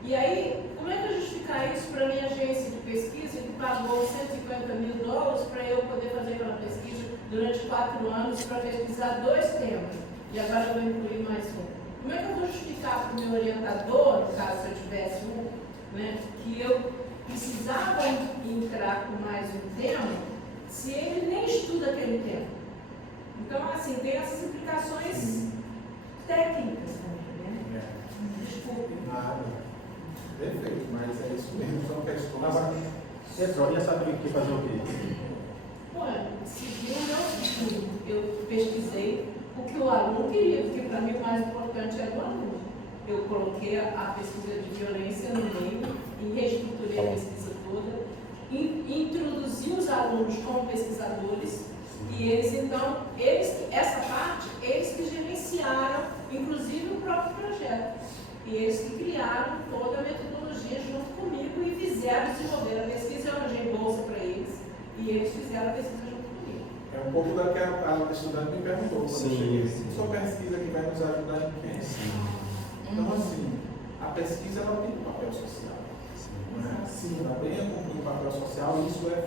E aí, como é que eu justificar isso para a minha agência de pesquisa, que pagou $150 mil para eu poder fazer aquela pesquisa durante 4 anos para pesquisar 2 temas? E agora eu vou incluir mais um. Como é que eu vou justificar para o meu orientador, no caso se eu tivesse um, né, que eu precisava entrar com mais um tema, se ele nem estuda aquele tema? Então, assim, tem essas implicações técnicas também, né? Desculpe. Nada. Perfeito, mas é isso mesmo, são questões. Agora, entrou, ia saber que fazer o quê? Olha, seguiu o meu estudo. Eu pesquisei o que o aluno queria, porque para mim o mais importante era o aluno. Eu coloquei a pesquisa de violência no meio e reestruturei a pesquisa toda, introduzi os alunos como pesquisadores, e eles então, essa parte, eles que gerenciaram, inclusive o próprio projeto. E eles que criaram toda a metodologia junto comigo e fizeram desenvolver a pesquisa. Eu arranjei bolsa para eles e eles fizeram a pesquisa junto comigo. É um pouco daquela a estudante me perguntou quando eu cheguei. Sua pesquisa que vai nos ajudar em quem? Então, assim, a pesquisa ela tem um papel social. Sim, ela tem um papel social e isso é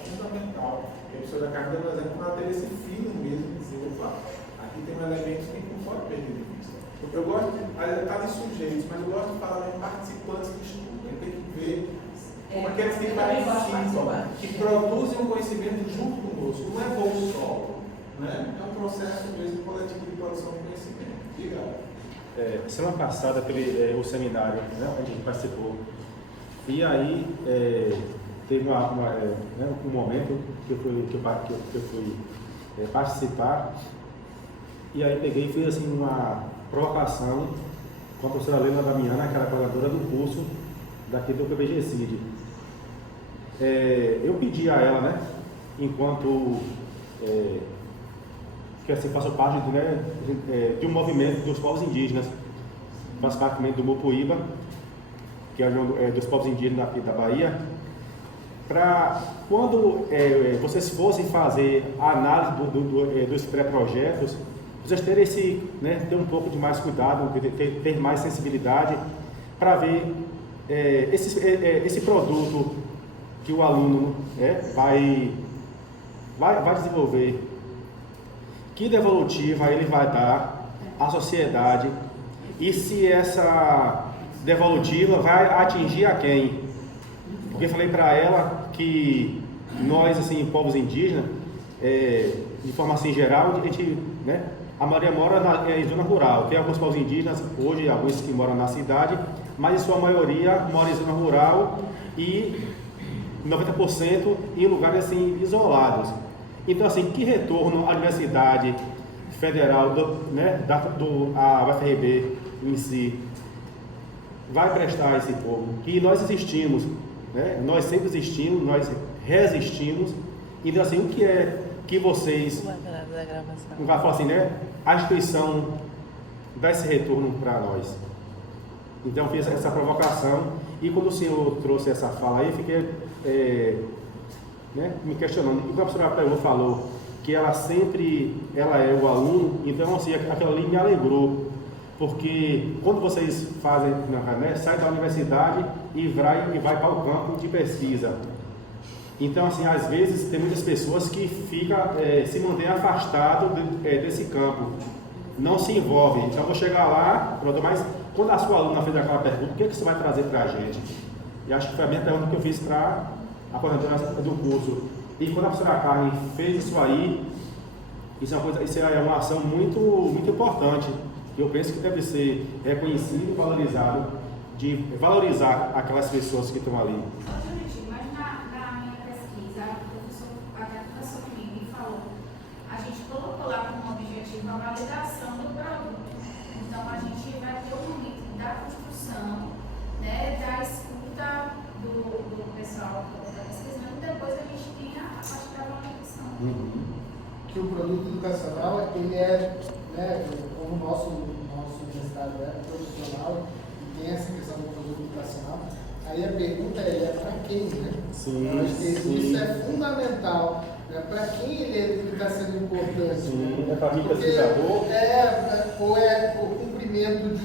fundamental. A professora Carmen, por exemplo, ela teve esse feeling mesmo de dizer, opa, aqui tem um elemento que não pode perder de vista. Eu gosto de estar em sujeitos, mas eu gosto de falar em participantes que estudam. Ele tem que ver como aqueles que participam, que produzem um conhecimento junto conosco. Não é voo solo, né? É um processo mesmo coletivo de produção de conhecimento. Obrigado. Semana passada, o seminário, né, onde a gente participou, e aí teve um momento que eu fui participar, e aí peguei e fiz assim uma provocação com a professora Leila Damiana, que era coordenadora do curso daqui do PBGCID. Eu pedi a ela, né, enquanto que assim, faço parte de um movimento dos povos indígenas, faço parte também do Mupuíba, que é dos povos indígenas aqui da Bahia, para quando vocês fossem fazer a análise dos pré-projetos, vocês terem ter um pouco de mais cuidado, ter mais sensibilidade para ver esse produto que o aluno vai desenvolver, que devolutiva ele vai dar à sociedade e se essa devolutiva vai atingir a quem. Porque eu falei para ela que nós, assim, povos indígenas, de forma assim geral, a maioria mora em zona rural. Tem alguns povos indígenas, hoje, alguns que moram na cidade, mas em sua maioria mora em zona rural e 90% em lugares assim, isolados. Então, assim, que retorno a Universidade Federal, a UFRB em si, vai prestar a esse povo? Que nós existimos, nós sempre existimos, nós resistimos. Então, assim, o que é que vocês, não vai falar assim, a instituição dá esse retorno para nós? Então, eu fiz essa provocação e quando o senhor trouxe essa fala aí, eu fiquei me questionando. E a professora Pegou falou que ela é o aluno, então, assim, aquilo ali me alegrou. Porque quando vocês fazem, sai da universidade e vai para o campo de pesquisa. Então, assim, às vezes tem muitas pessoas que se mantêm afastadas desse campo, não se envolvem. Então, eu vou chegar lá, mas quando a sua aluna fez aquela pergunta, o que você vai trazer para a gente? E acho que foi a minha pergunta que eu fiz para a coordenadora do curso. E quando a professora Carmen fez isso aí, isso é uma ação muito, muito importante. Eu penso que deve ser reconhecido e valorizado, de valorizar aquelas pessoas que estão ali. Mas na minha pesquisa, a professora comigo me falou, a gente colocou lá como objetivo a validação do produto. Então, a gente vai ter o momento da construção, da escuta do pessoal que está pesquisando, e depois a gente tem a parte da validação. Que o produto educacional, ele é, como o nosso universidade profissional, e tem essa questão do produto educacional, aí a pergunta é para quem, Sim, eu acho que isso é fundamental. Para quem ele está sendo importante? Sim, é para mim pesquisador. Ou é o cumprimento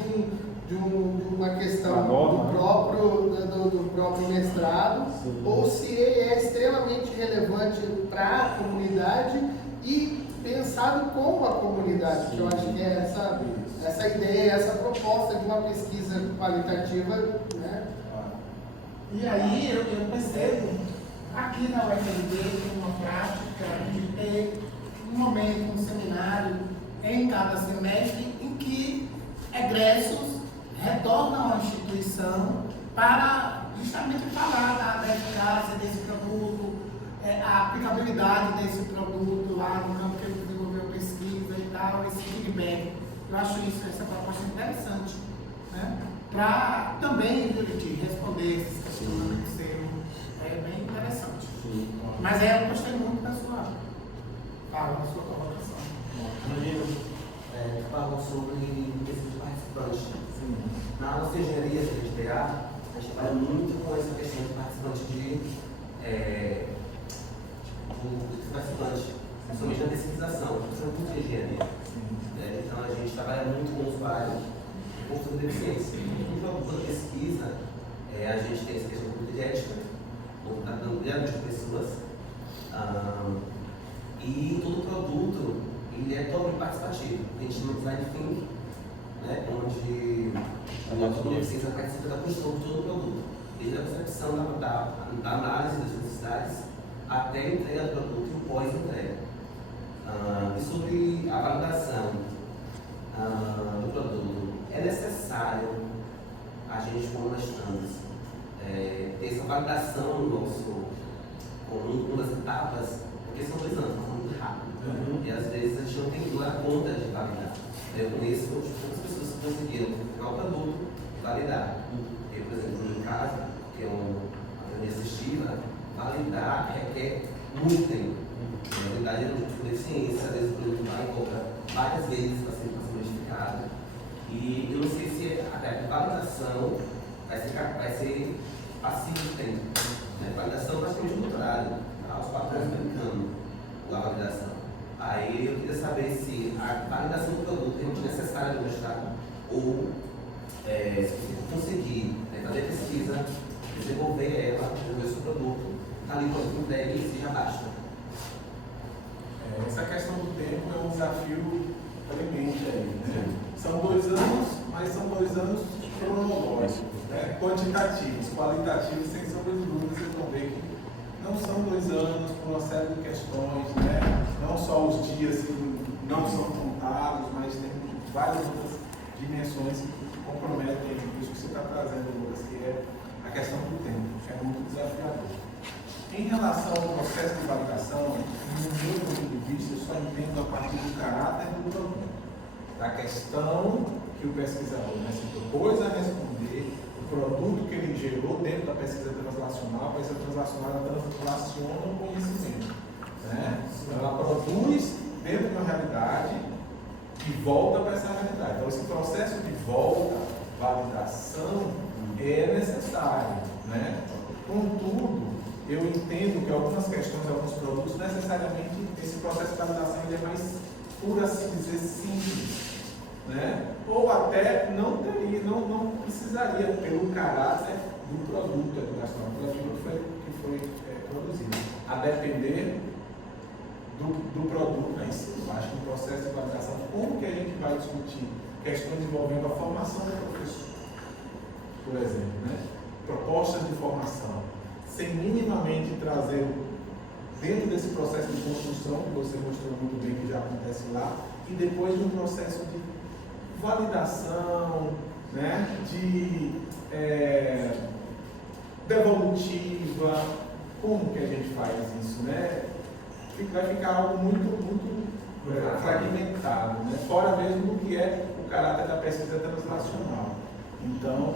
de uma questão do próprio mestrado, sim, ou se ele é extremamente relevante para a comunidade e pensado com a comunidade, sim, que eu acho que é essa ideia, essa proposta de uma pesquisa qualitativa. E aí eu percebo, aqui na UFRB tem uma prática de ter um momento, um seminário em cada semestre em que egressos retornam à instituição para justamente falar da eficácia desse produto, a aplicabilidade desse produto lá no campo que ele desenvolveu pesquisa e tal, esse feedback. Eu acho essa proposta interessante, para também responder esses questionamentos, é bem interessante. Sim. Mas eu gostei muito da sua fala, da sua colocação. Falam sobre pesquisa de participante. Na nossa engenharia de SDA, a gente trabalha muito com essa questão de participante principalmente na pesquisação, principalmente na engenharia. Então a gente trabalha muito com usuários com de deficiência. No campo da pesquisa, a gente tem essa questão de ética, dando direito de pessoas, e todo produto ele é totalmente participativo. A gente chama de design thinking, onde a nossa deficiência participa da construção de todo o produto, desde a concepção da análise das necessidades até a entrega do produto e o pós-entrega. E sobre a validação do produto, é necessário a gente, como nós estamos, ter essa validação no nosso, como uma das etapas, porque são 2 anos, passam muito rápido. E às vezes a gente não tem conta de validar. Eu conheço poucas pessoas que conseguiram pegar o produto e validar. Eu, por exemplo, no meu caso, que é uma academia assistiva, validar requer muito tempo. Na verdade, eu não tive deficiência, às vezes o produto vai e compra várias vezes para ser modificado. E eu não sei se até a validação vai ser passiva de tempo. Né? Validação praticamente um doutorado, tá? Os 4 anos brincando com a validação. Aí eu queria saber se a validação do produto é realmente necessária do mestrado ou se você conseguir fazer pesquisa, desenvolver ela, desenvolver o seu produto, está ali para o entregue e se já basta. Essa questão do tempo é um desafio premente aí, né? São 2 anos, mas são 2 anos cronológicos, né? Quantitativos, qualitativos, sem sombra de dúvida, vocês vão ver que não são 2 anos por uma série de questões, né? Não só os dias que não são contados, mas tem várias outras dimensões que comprometem isso que você está trazendo, Lucas, que é a questão do tempo, que é muito desafiador. Em relação ao processo de validação, no meu ponto de vista, eu só entendo a partir do caráter do produto, da questão que o pesquisador se propôs a responder, o produto que ele gerou dentro da pesquisa translacional. A pesquisa translacional translaciona o conhecimento, né? Ela produz dentro de uma realidade e volta para essa realidade. Então, esse processo de volta, validação, é necessário, né? Contudo, eu entendo que algumas questões, alguns produtos, necessariamente esse processo de validação ele é mais, por assim dizer, simples, né? Ou até não precisaria, pelo caráter do produto educacional, pelo que foi produzido. A depender do produto em si. Eu acho que no processo de validação, como que a gente vai discutir questões envolvendo a formação do professor, por exemplo, né? Propostas de formação, sem minimamente trazer dentro desse processo de construção, que você mostrou muito bem que já acontece lá, e depois de um processo de validação, né, de devolutiva, como que a gente faz isso, né? Vai ficar algo muito fragmentado, né? Fora mesmo do que é o caráter da pesquisa translacional. Então,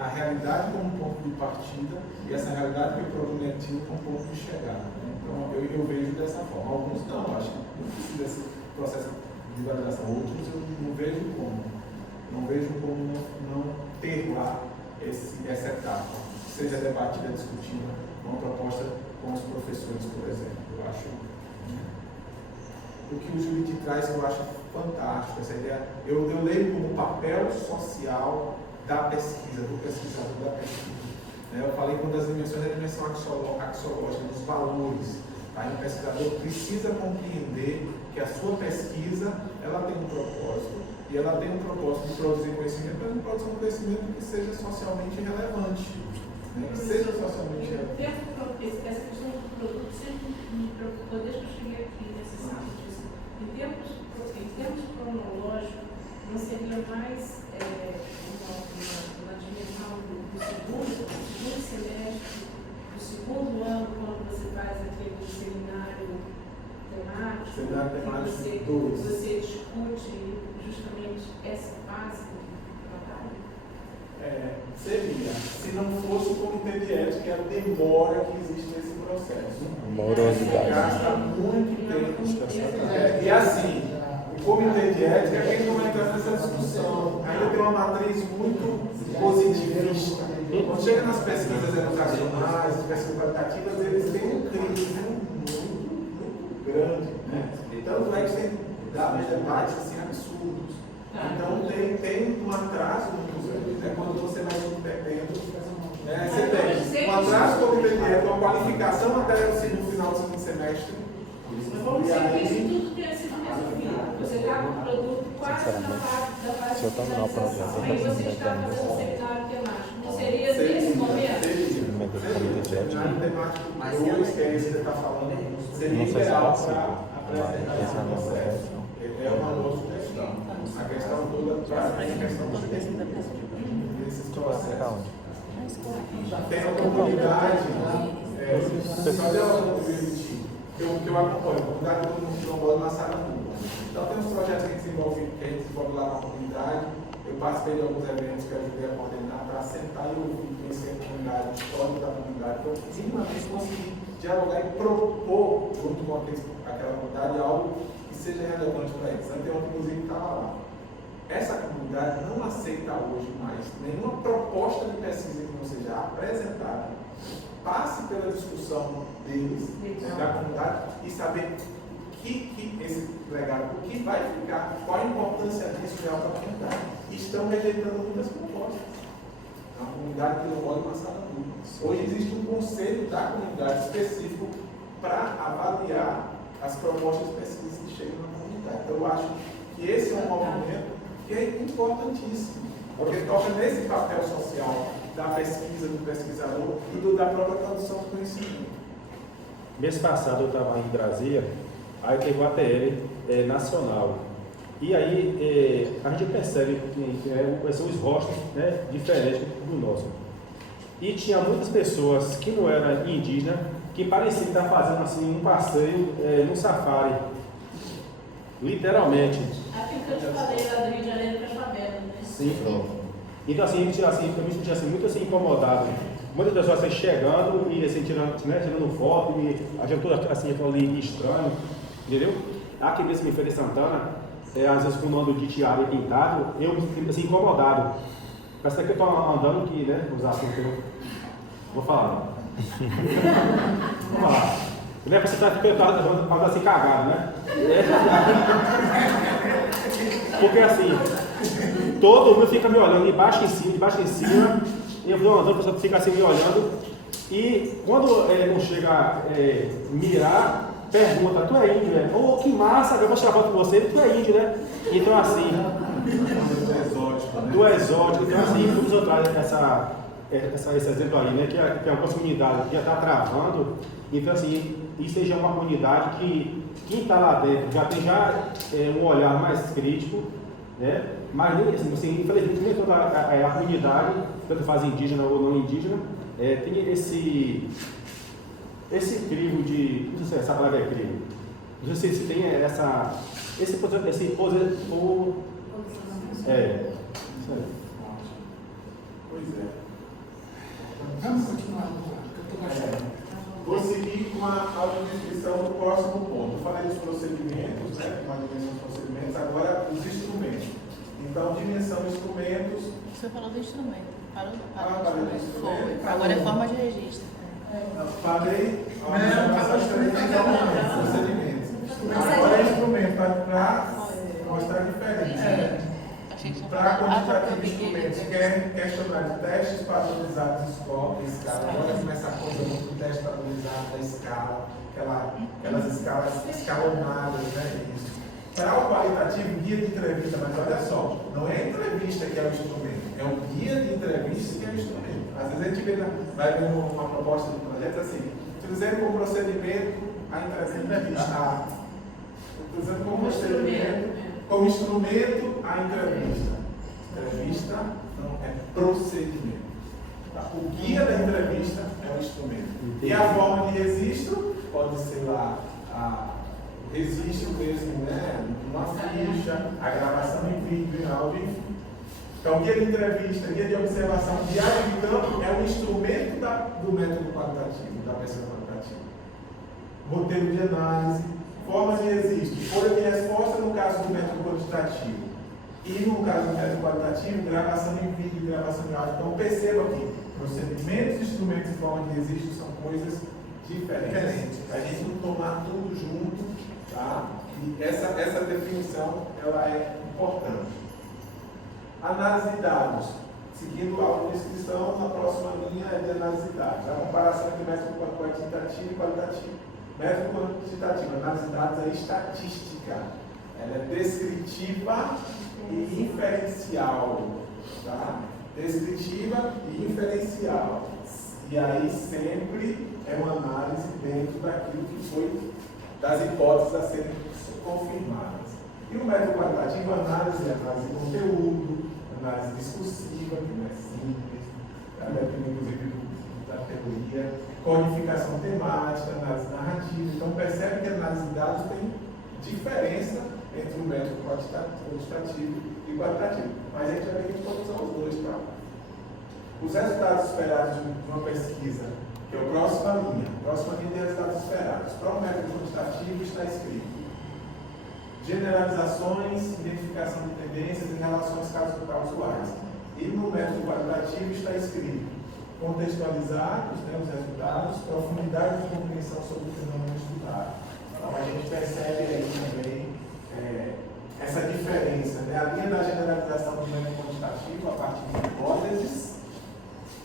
a realidade como ponto de partida e essa realidade que eu prometi como ponto de chegada. Né? Então, eu vejo dessa forma. Alguns não, acho que não precisa desse processo de validação. Outros eu não vejo como. Não vejo como não ter lá essa etapa, seja debatida, discutida, uma proposta com os professores, por exemplo. Eu acho o que o Júlio traz, eu acho fantástico, essa ideia. Eu leio como papel social da pesquisa, do pesquisador da pesquisa. Eu falei que uma das dimensões é a dimensão axiológica, dos valores. Tá? E o pesquisador precisa compreender que a sua pesquisa ela tem um propósito, e ela tem um propósito de produzir conhecimento, mas não produzir um conhecimento que seja socialmente relevante. Né? Que seja socialmente relevante. Essa questão do produto sempre me preocupou desde que eu cheguei aqui nesse sábado. Em termos cronológicos, não seria mais na dimensão do segundo semestre, do segundo ano, quando você faz aquele seminário temático, você discute justamente essa fase do trabalho? Seria, se não fosse o comitê de ética e a demora que existe nesse processo. Morosidade. Gasta muito tempo. E assim, o comitê de ética é quem não vai entrar nessa discussão. Ainda tem uma matriz muito positivista. Quando chega nas pesquisas educacionais, as pesquisas qualitativas, eles têm um crivo muito grande. Né? Tanto é que tem debates assim, absurdos. Então tem um atraso muito grande. Né? Quando você vai submetendo, você tem um atraso do comitê de ética, uma qualificação até no final do segundo semestre. Vamos dizer que isso tudo tenha sido resolvido. Você está com o produto quase na fase se eu terminar o projeto, eu aí vou você está submetendo fazendo um essa seminário temático. Não seria nesse momento? Seminário temático 2, que é esse que você está falando, seria ideal para apresentar esse processo. É uma outra questão. A questão toda traz a questão desses processos. Tem a comunidade, só de ela que eu acompanho, a comunidade todo mundo quilombola na Saratuba. Então tem uns projetos que a gente desenvolve lá na comunidade. Eu participei de alguns eventos que eu ajudei a coordenar para sentar e ouvir, conhecer a comunidade, a história da comunidade. Então, minimamente conseguir dialogar e propor, junto com aquela comunidade, algo que seja relevante para eles. Então, inclusive, estava lá. Essa comunidade não aceita hoje mais nenhuma proposta de pesquisa que não seja apresentada passe pela discussão deles, da comunidade, e saber que esse legado, o que vai ficar, qual a importância disso real para a comunidade. Estão rejeitando muitas propostas. A comunidade que não pode passar na dúvida. Hoje existe um conselho da comunidade específico para avaliar as propostas de pesquisa que chegam na comunidade. Então, eu acho que esse é um movimento que é importantíssimo, porque toca nesse papel social da pesquisa, do pesquisador e da própria produção do conhecimento. Mês passado eu estava em Brasília, aí teve o ATL nacional. E aí a gente percebe que são os rostos, né, diferentes do nosso. E tinha muitas pessoas que não eram indígenas, que pareciam estar fazendo assim, um passeio no safari. Literalmente. Aquilo que eu te falei lá do Rio de Janeiro para Favela, né? Sim. Então assim, eu me senti assim, muito assim, incomodado. Muitas pessoas assim, chegando e assim, tirando foto e achando tudo assim, aquilo ali estranho, entendeu? Aqui mesmo em Feira de Santana, às vezes com o nome de Tiago pintado, eu me sinto assim, incomodado. Parece que eu estou andando aqui, né? Os assuntos que eu vou falar. Vamos falar. Não é para você estar ficando assim cagado, né? Porque assim, todo mundo fica me olhando de baixo em cima, e eu vou andando, a pessoa fica assim me olhando, e quando não chega a mirar, pergunta, tu é índio, né? Oh, que massa, eu vou tirar foto com você, tu é índio, né? Então assim, tu é exótico, então assim, vamos usar esse exemplo aí, né? Que é uma comunidade que já está travando, então assim, isso seja uma comunidade que quem está lá dentro já tem um olhar mais crítico, né? Mas assim, infelizmente nem toda a comunidade, tanto faz indígena ou não indígena, tem esse crivo de, não sei se essa palavra é crivo, não sei se tem esse Pois é. Vamos continuar agora, que eu estou gostando. Vou seguir com a audiodescrição do próximo ponto. Eu falei dos procedimentos, né? Uma dimensão dos procedimentos, agora os instrumentos. Então, dimensão instrumentos. Você falou do instrumento. Parou falei do instrumento. Agora é forma de registro. Falei procedimentos. Agora é instrumento para mostrar a diferença. Para quantitativo de instrumentos, questionário de testes padronizados de escala. Agora começa a coisa muito teste padronizado da escala, aquelas escalas escalonadas, né? Isso. Para o qualitativo, guia de entrevista, mas olha só, não é a entrevista que é o instrumento, é o guia de entrevista que é o instrumento. Às vezes a gente vai ver uma proposta de projeto assim, utilizando como procedimento a entrevista, utilizando como procedimento. Como instrumento, a entrevista. Entrevista não é procedimento. Tá? O guia da entrevista é o instrumento. E a forma de registro pode ser lá o registro mesmo, né? Uma ficha, a gravação em vídeo, em áudio, enfim. Então, guia de entrevista, guia de observação, diário de campo é um instrumento do método qualitativo, da pesquisa qualitativa. Roteiro de análise. Formas de registro, folha de resposta no caso do método quantitativo e no caso do método qualitativo, gravação em vídeo e gravação de áudio. Então perceba que procedimentos, instrumentos e formas de registro são coisas diferentes. A gente não tomar tudo junto, tá? E essa definição ela é importante. Análise de dados. Seguindo a audiodescrição, na próxima linha é de análise de dados. A comparação entre método quantitativo e qualitativo. Método quantitativo, análise de dados é estatística, ela é descritiva e inferencial, tá? Descritiva e inferencial. E aí sempre é uma análise dentro daquilo que foi, das hipóteses a serem confirmadas. E o método qualitativo, análise de conteúdo, análise discursiva, que não é simples, depende inclusive da teoria, codificação temática, análise narrativa. Então percebe que a análise de dados tem diferença entre o método quantitativo e qualitativo. Mas a gente vai ver que a gente pode usar os dois, tá? Os resultados esperados de uma pesquisa, que é a próxima linha de resultados esperados. Para o método quantitativo está escrito generalizações, identificação de tendências e relações causais. E no método qualitativo está escrito contextualizados, né, os resultados, profundidade de compreensão sobre o fenômeno estudado. Então, a gente percebe aí também essa diferença, né? A linha da generalização do método quantitativo a partir de hipóteses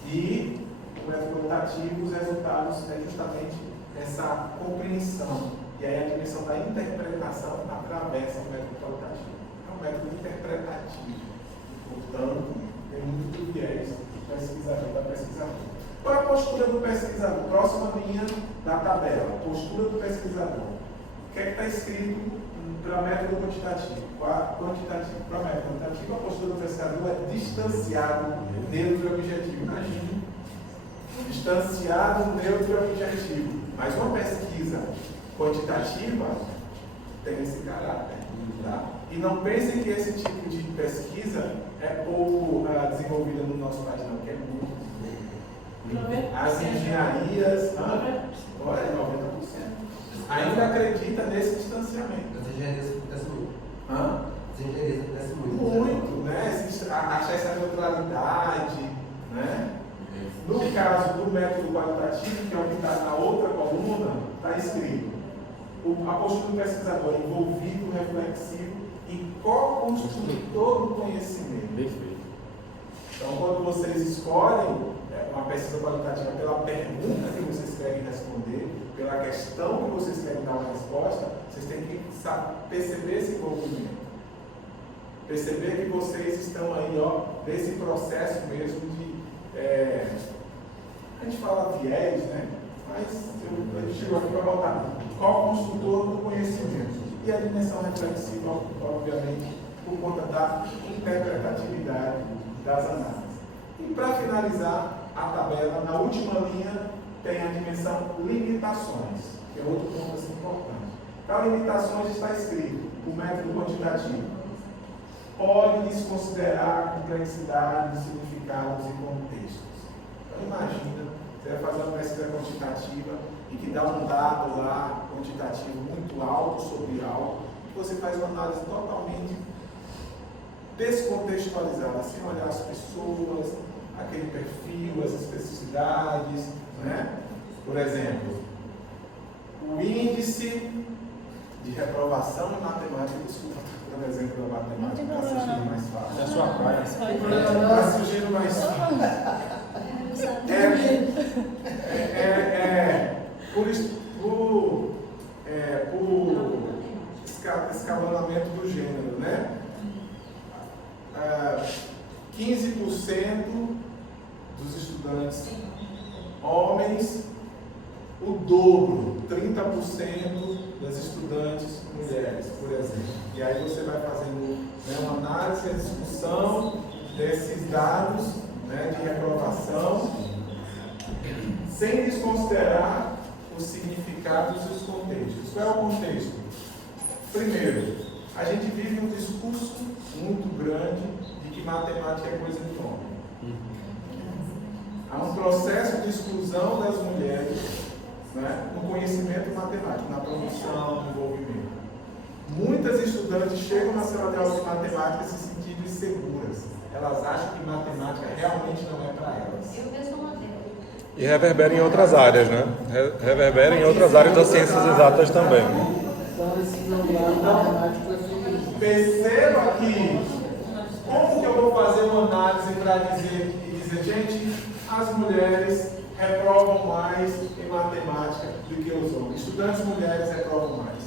e o método qualitativo, os resultados é justamente essa compreensão. E aí a dimensão da interpretação atravessa o método qualitativo. É um método interpretativo. Portanto, tem muito do viés do pesquisador, da pesquisadora. Qual é a postura do pesquisador? Próxima linha da tabela. Postura do pesquisador. O que é que está escrito para método quantitativo? Para método quantitativo, a postura do pesquisador é distanciado, neutro e objetivo. Imagina. Distanciado, neutro e objetivo. Mas uma pesquisa quantitativa tem esse caráter. Tá? E não pensem que esse tipo de pesquisa é pouco desenvolvida no nosso país, não, que é muito. As engenharias, olha, 90%. Ainda acredita nesse distanciamento. As engenharias acontecem muito. As engenharias acontecem muito. Muito, né? Achar essa neutralidade, né? No caso do método qualitativo, que é o que está na outra coluna, está escrito: a postura do pesquisador é envolvido, reflexivo e co-construtor do conhecimento. Perfeito. Então, quando vocês escolhem uma pesquisa qualitativa pela pergunta que vocês querem responder, pela questão que vocês querem dar uma resposta, vocês têm que perceber esse envolvimento. Perceber que vocês estão aí, nesse processo mesmo de... a gente fala viés, né? Mas a gente chegou aqui para voltar. Co-construtor do conhecimento. E a dimensão reflexiva, obviamente, por conta da interpretatividade das análises. E para finalizar a tabela, na última linha, tem a dimensão limitações, que é outro ponto assim, importante. Para limitações está escrito o método quantitativo. Pode desconsiderar a complexidade, significados e contextos. Então imagina, você vai fazer uma pesquisa quantitativa e que dá um dado lá quantitativo muito alto sobre algo, e você faz uma análise totalmente descontextualizada, sem olhar as pessoas, aquele perfil, as especificidades, né? Por exemplo, o índice de reprovação em matemática, desculpa, estou dando exemplo da matemática, para surgir mais fácil. É sua praia. Para surgir mais fácil. Por escalonamento do gênero, né? 15% dos estudantes homens, o dobro, 30% das estudantes mulheres, por exemplo. E aí você vai fazendo, né, uma análise, a discussão desses dados, né, de reprovação, sem desconsiderar os significados e os contextos. Qual é o contexto? Primeiro, a gente vive um discurso muito grande de que matemática é coisa de homem. Há um processo de exclusão das mulheres, né, no conhecimento matemático, na produção, no envolvimento. Muitas estudantes chegam na sala de aula de matemática se sentindo inseguras. Elas acham que matemática realmente não é para elas. Eu mesmo matei. E reverbera em outras áreas, né? Reverbera em outras áreas das ciências exatas também. Perceba que, como que eu vou fazer uma análise para dizer, gente, as mulheres reprovam mais em matemática do que os homens. Estudantes mulheres reprovam mais.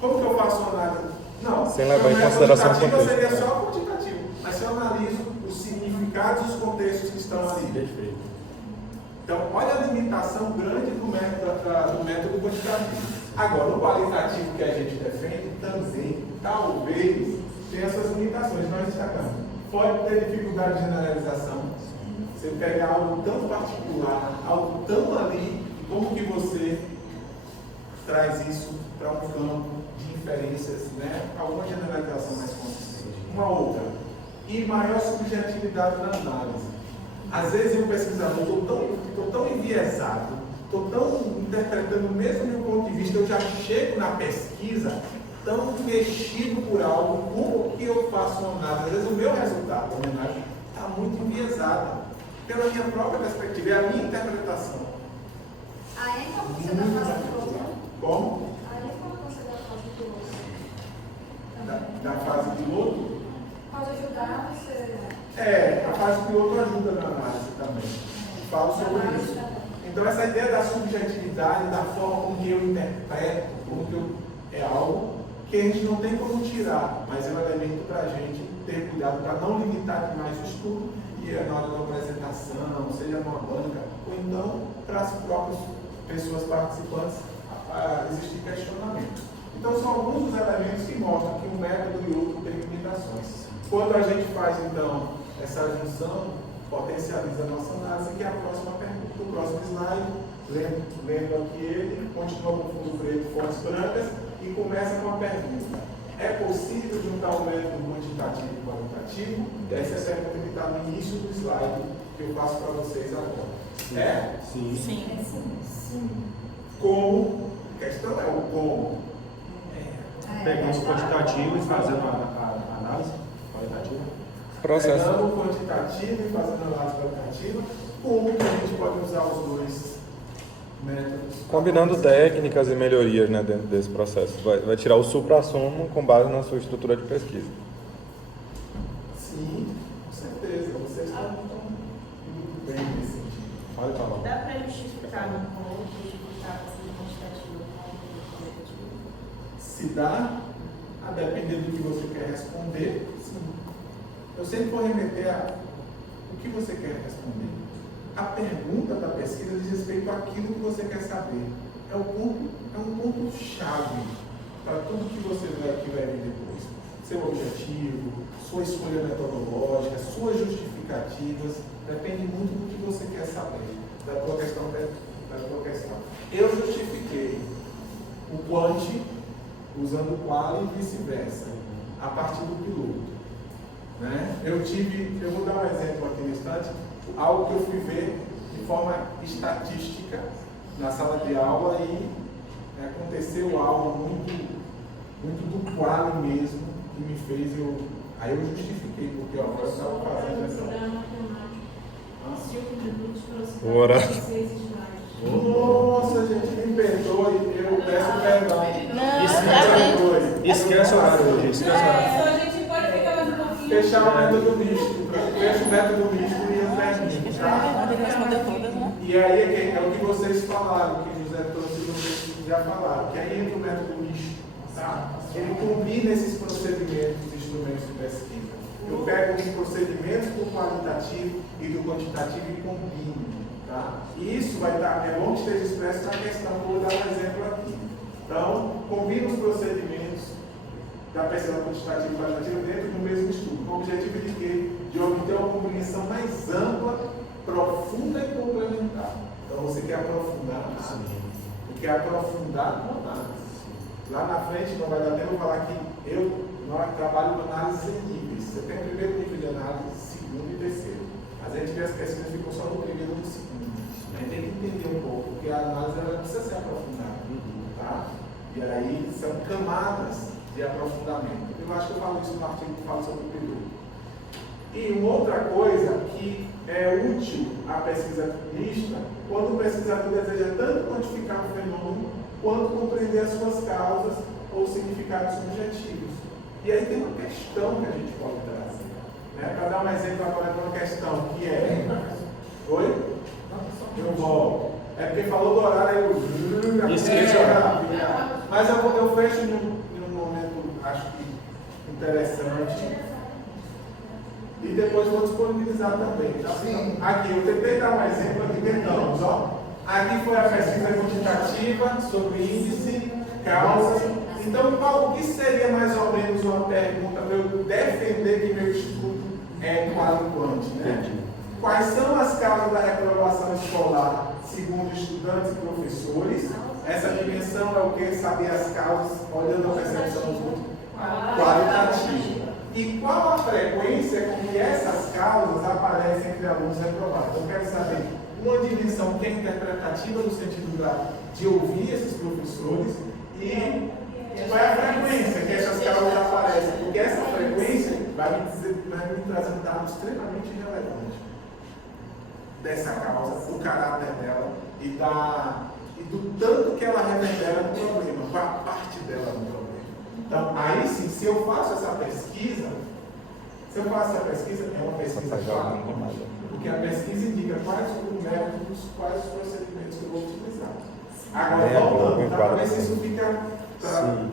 Como que eu faço uma análise? Não, sem levar em consideração o contexto. Seria só quantitativo, mas se eu analiso os significados e os contextos que estão ali. Perfeito. Então, olha a limitação grande do método quantitativo. Agora, o qualitativo que a gente defende também, talvez, tenha essas limitações, nós destacamos. Pode ter dificuldade de generalização. Você pegar algo tão particular, algo tão ali, como que você traz isso para um campo de inferências, né? Alguma generalização mais consistente. Uma outra, e maior subjetividade na análise. Às vezes eu pesquisador, estou tão enviesado, estou tão interpretando mesmo meu ponto de vista, eu já chego na pesquisa tão mexido por algo, como que eu faço uma análise? Às vezes o meu resultado, a minha análise, está muito enviesada. pela minha própria perspectiva, é a minha interpretação. Aí é como você está fazendo o outro. Como? Aí é como você está fazendo o outro. Da fase piloto? Pode ajudar você. A fase piloto ajuda na análise também. Falo sobre isso. Então, essa ideia da subjetividade, da forma como que eu interpreto, como que eu, é algo que a gente não tem como tirar, mas é um elemento para a gente ter cuidado para não limitar demais o estudo e na hora da apresentação, seja numa banca, ou então para as próprias pessoas participantes existir questionamento. Então, são alguns dos elementos que mostram que um método e outro têm limitações. Quando a gente faz, então, essa junção, potencializa a nossa análise, que é a próxima pergunta. O próximo slide, lendo aqui ele, continua com fundo preto, fontes brancas, e começa com a pergunta: é possível juntar o método quantitativo e qualitativo? Essa é a pergunta que está no início do slide, que eu passo para vocês agora. É? Sim. Sim. Como? A questão é o como. Pegando o quantitativo e fazendo a análise qualitativa. Processo. Pegando o quantitativo e fazendo análise qualitativa, como que a gente pode usar os dois métodos? Combinando técnicas e melhorias, né, dentro desse processo. Vai tirar o supra-sumo com base na sua estrutura de pesquisa. Sim, com certeza. Vocês estão muito bem nesse sentido. Pode falar. Dá para justificar no ponto, justificar assim, quantitativo com qualitativo? Se dá, a depender do que você quer responder, sim. Eu sempre vou remeter a o que você quer responder. A pergunta da pesquisa diz respeito àquilo que você quer saber. É um ponto-chave para tudo que você vai ver depois. Seu objetivo, sua escolha metodológica, suas justificativas, depende muito do que você quer saber, da tua questão. Eu justifiquei o quant usando o qual e vice-versa, a partir do piloto. Né? Eu vou dar um exemplo aqui no instante, algo que eu fui ver de forma estatística na sala de aula e aconteceu algo muito do qual mesmo que me fez aí eu justifiquei, porque ó, eu estava fazendo essa... O horário. Nossa, gente, me perdoe, eu peço perdão. Esquece o horário hoje, esquece o horário. A gente pode ficar mais um pouquinho. Fechar o método misto, fecha o método misto e eu termino, tá? Ele respondeu todas, né? E aí é o que vocês falaram, que José trouxe e vocês já falaram, que aí entra o método misto, tá? Ele combina esses procedimentos, instrumentos de pesquisa. Eu pego os procedimentos do qualitativo e do quantitativo e combino, tá? E isso vai estar, é bom que esteja expresso na questão, vou dar um exemplo aqui. Então, combina os procedimentos da pesquisa quantitativa e qualitativa dentro do mesmo estudo, com o objetivo de quê? De obter uma compreensão mais ampla, profunda e complementar. Então, você quer aprofundar, você quer aprofundar na análise. Lá na frente, não vai dar tempo de falar que eu trabalho com análise em níveis. Você tem o primeiro nível de análise, segundo e terceiro. Às vezes as pesquisas ficam só no primeiro e no segundo. A gente tem que entender um pouco, porque a análise ela precisa ser aprofundada. Tá? E aí são camadas de aprofundamento. Eu acho que eu falo isso no artigo que fala sobre o período. E uma outra coisa que é útil à pesquisa mista, quando o pesquisador deseja tanto quantificar um fenômeno, quanto compreender as suas causas ou significados subjetivos. E aí tem uma questão que a gente pode trazer. Né? Para dar um exemplo agora de uma questão que é... Oi? Eu volto. É porque falou do horário, eu... Mas eu fecho em um momento, acho que interessante. E depois vou disponibilizar também. Tá? Sim. Aqui, eu tentei dar um exemplo aqui, tentamos, ó. Aqui foi a pesquisa quantitativa sobre índice, causas. Então, o que seria mais ou menos uma pergunta para eu defender que meu estudo é qualificante, né? Quais são as causas da reprovação escolar, segundo estudantes e professores? Essa dimensão é o que? Saber as causas, olhando a percepção dos outros. Qualitativa. E qual a frequência com que essas causas aparecem entre alunos reprovados? Eu quero saber uma dimensão que é interpretativa no sentido de ouvir esses professores e qual é a frequência que essas causas aparecem, porque essa frequência vai me trazer um dado extremamente relevante. dessa causa, o caráter dela e do tanto que ela reverbera no problema, qual a parte dela no problema. Então, aí sim, se eu faço essa pesquisa, é uma pesquisa clara, porque a pesquisa indica quais os métodos, quais os procedimentos que eu vou utilizar. Agora, voltando, para ver se isso fica.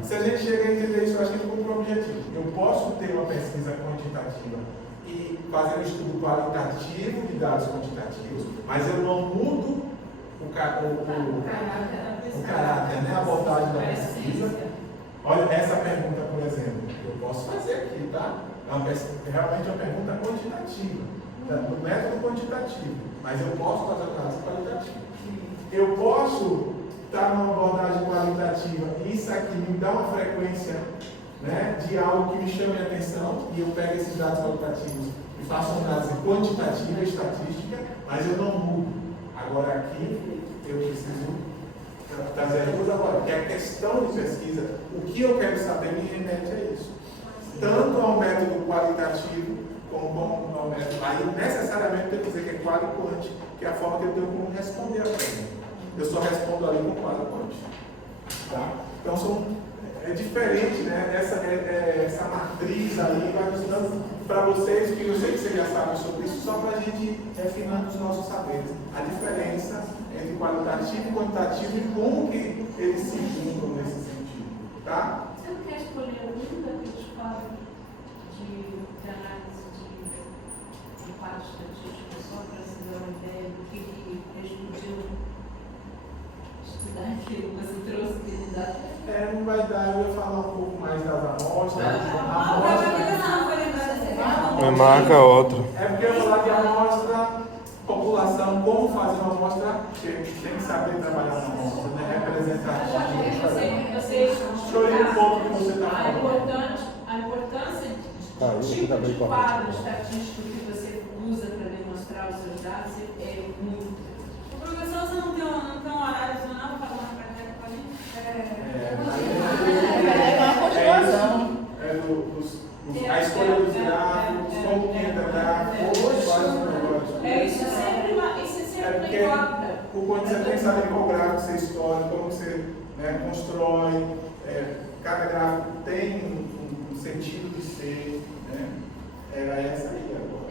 Se a gente chega a entender isso, eu acho que ele cumpre o objetivo. Eu posso ter uma pesquisa quantitativa e fazer um estudo qualitativo de dados quantitativos, mas eu não mudo o caráter, né, a abordagem da pesquisa. Olha, essa pergunta, por exemplo, eu posso fazer aqui, tá? Realmente é uma pergunta quantitativa, do método quantitativo, mas eu posso fazer análise qualitativa. Eu posso estar numa abordagem qualitativa e isso aqui me dá uma frequência, né, de algo que me chame a atenção e eu pego esses dados qualitativos e faço uma análise quantitativa, estatística, mas eu não mudo. Agora aqui eu preciso trazer as duas agora, porque a questão de pesquisa, o que eu quero saber me remete a isso. Tanto ao método qualitativo, como ao método. Aí necessariamente eu tenho que dizer que é quali-quant, que é a forma que eu tenho como responder a pergunta. Eu só respondo ali com quali-quant. Tá? Então é diferente, né? Essa matriz aí vai mostrando para vocês, que eu sei que vocês já sabem sobre isso, só para a gente refinar os nossos saberes. A diferença entre qualitativo e quantitativo e como que eles se juntam nesse sentido. Tá? Você não quer escolher algum daqueles quadros de análise de quadro estatístico só para se dar uma ideia do que eles podiam estudar aquilo que você trouxe de dados? Não vai dar, eu ia falar um pouco mais das amostras. Me marca outro. É porque eu ia falar de amostra, população, como fazer uma amostra, tem que saber trabalhar uma amostra, né? Representativa. Escolher um pouco que você está falando. A importância do tipo de quadro estatístico que você usa para demonstrar os seus dados é muito. O professor, você não tem um horário funcional para falar uma prática com a gente? A escolha dos gráficos, como que entra gráfico, vários negócios. Isso é sempre uma incógnita. Quando você tem que saber qual gráfico você escolhe, como você, né, constrói, cada gráfico tem um sentido de ser, né? Era essa aí agora.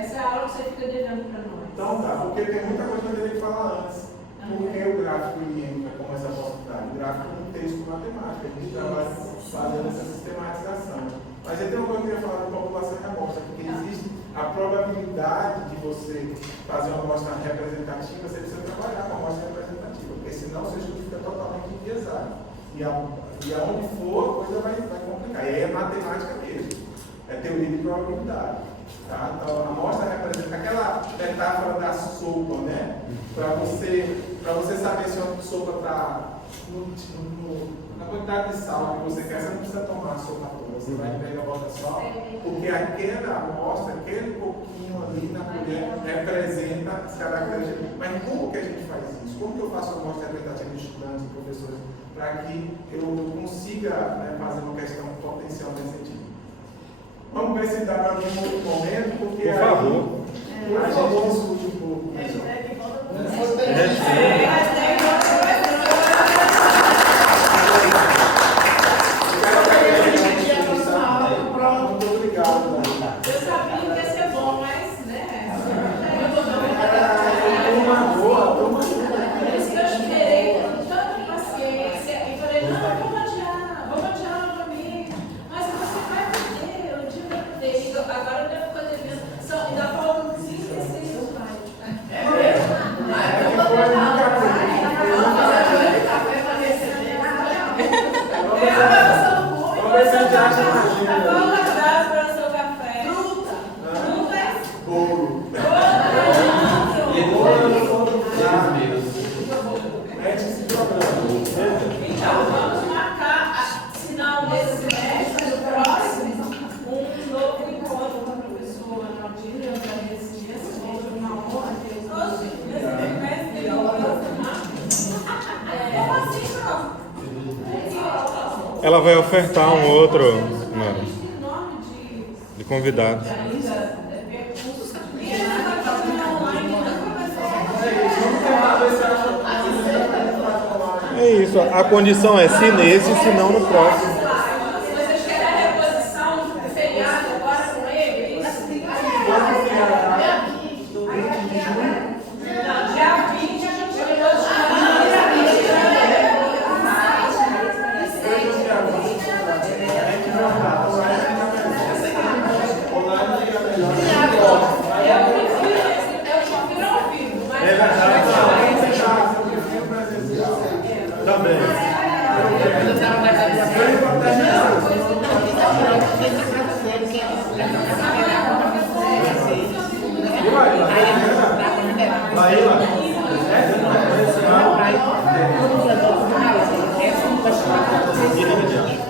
Essa é a aula que você fica devendo para nós. Então tá, porque tem muita coisa que eu teria que falar antes. Por que o gráfico entra com essa possibilidade? O gráfico é um texto matemático, a gente trabalha fazendo essa sistematização. Mas aí tem uma coisa que eu queria falar da população e amostra, porque existe a probabilidade de você fazer uma amostra representativa, você precisa trabalhar com a amostra representativa, porque senão seu estudo fica totalmente enviesado. E aonde for, a coisa vai complicar. E aí é matemática mesmo, é teoria de probabilidade. Tá? Então, a amostra representa aquela metáfora da sopa, né? Para você saber se uma sopa está na quantidade de sal que você quer, você não precisa tomar a sopa toda. Você vai pegar a bota só, porque aquela amostra, aquele pouquinho ali na colher, representa as características. Mas como que a gente faz isso? Como que eu faço a amostra representativa de estudantes e professores para que eu consiga, né, fazer uma questão potencial nesse sentido? Vamos ver se dá para mim um outro momento, porque por favor. A gente discute um pouco. Muito obrigado. Eu sabia que ia ser bom, mas, né? Turma. Por isso que eu esperei com tanta paciência e falei, não, vamos adiar novamente. Mas você vai perder, o dia vai perder. Então, agora eu devo ficar devendo. Ainda faltam 36 slides. É mesmo? Vamos ver se a gente acha uma agenda. Qual a frase para o seu café? Fruta. Bolo. Mete esse programa. Então, vamos marcar, final desse semestre, no próximo, um novo encontro com a professora Arnaldina e André Residência. Foi uma honra ter Oxe, esse semestre tem um próximo. Como assim, prof? Ela vai ofertar um outro, Mara, em nome de convidados. de cursos E ela vai fazer online, não? É isso, a condição é se nesse, se não no próximo. Vocês querem a reposição do feriado agora com ele? Isso? Não, dia 20 a gente Também. Eu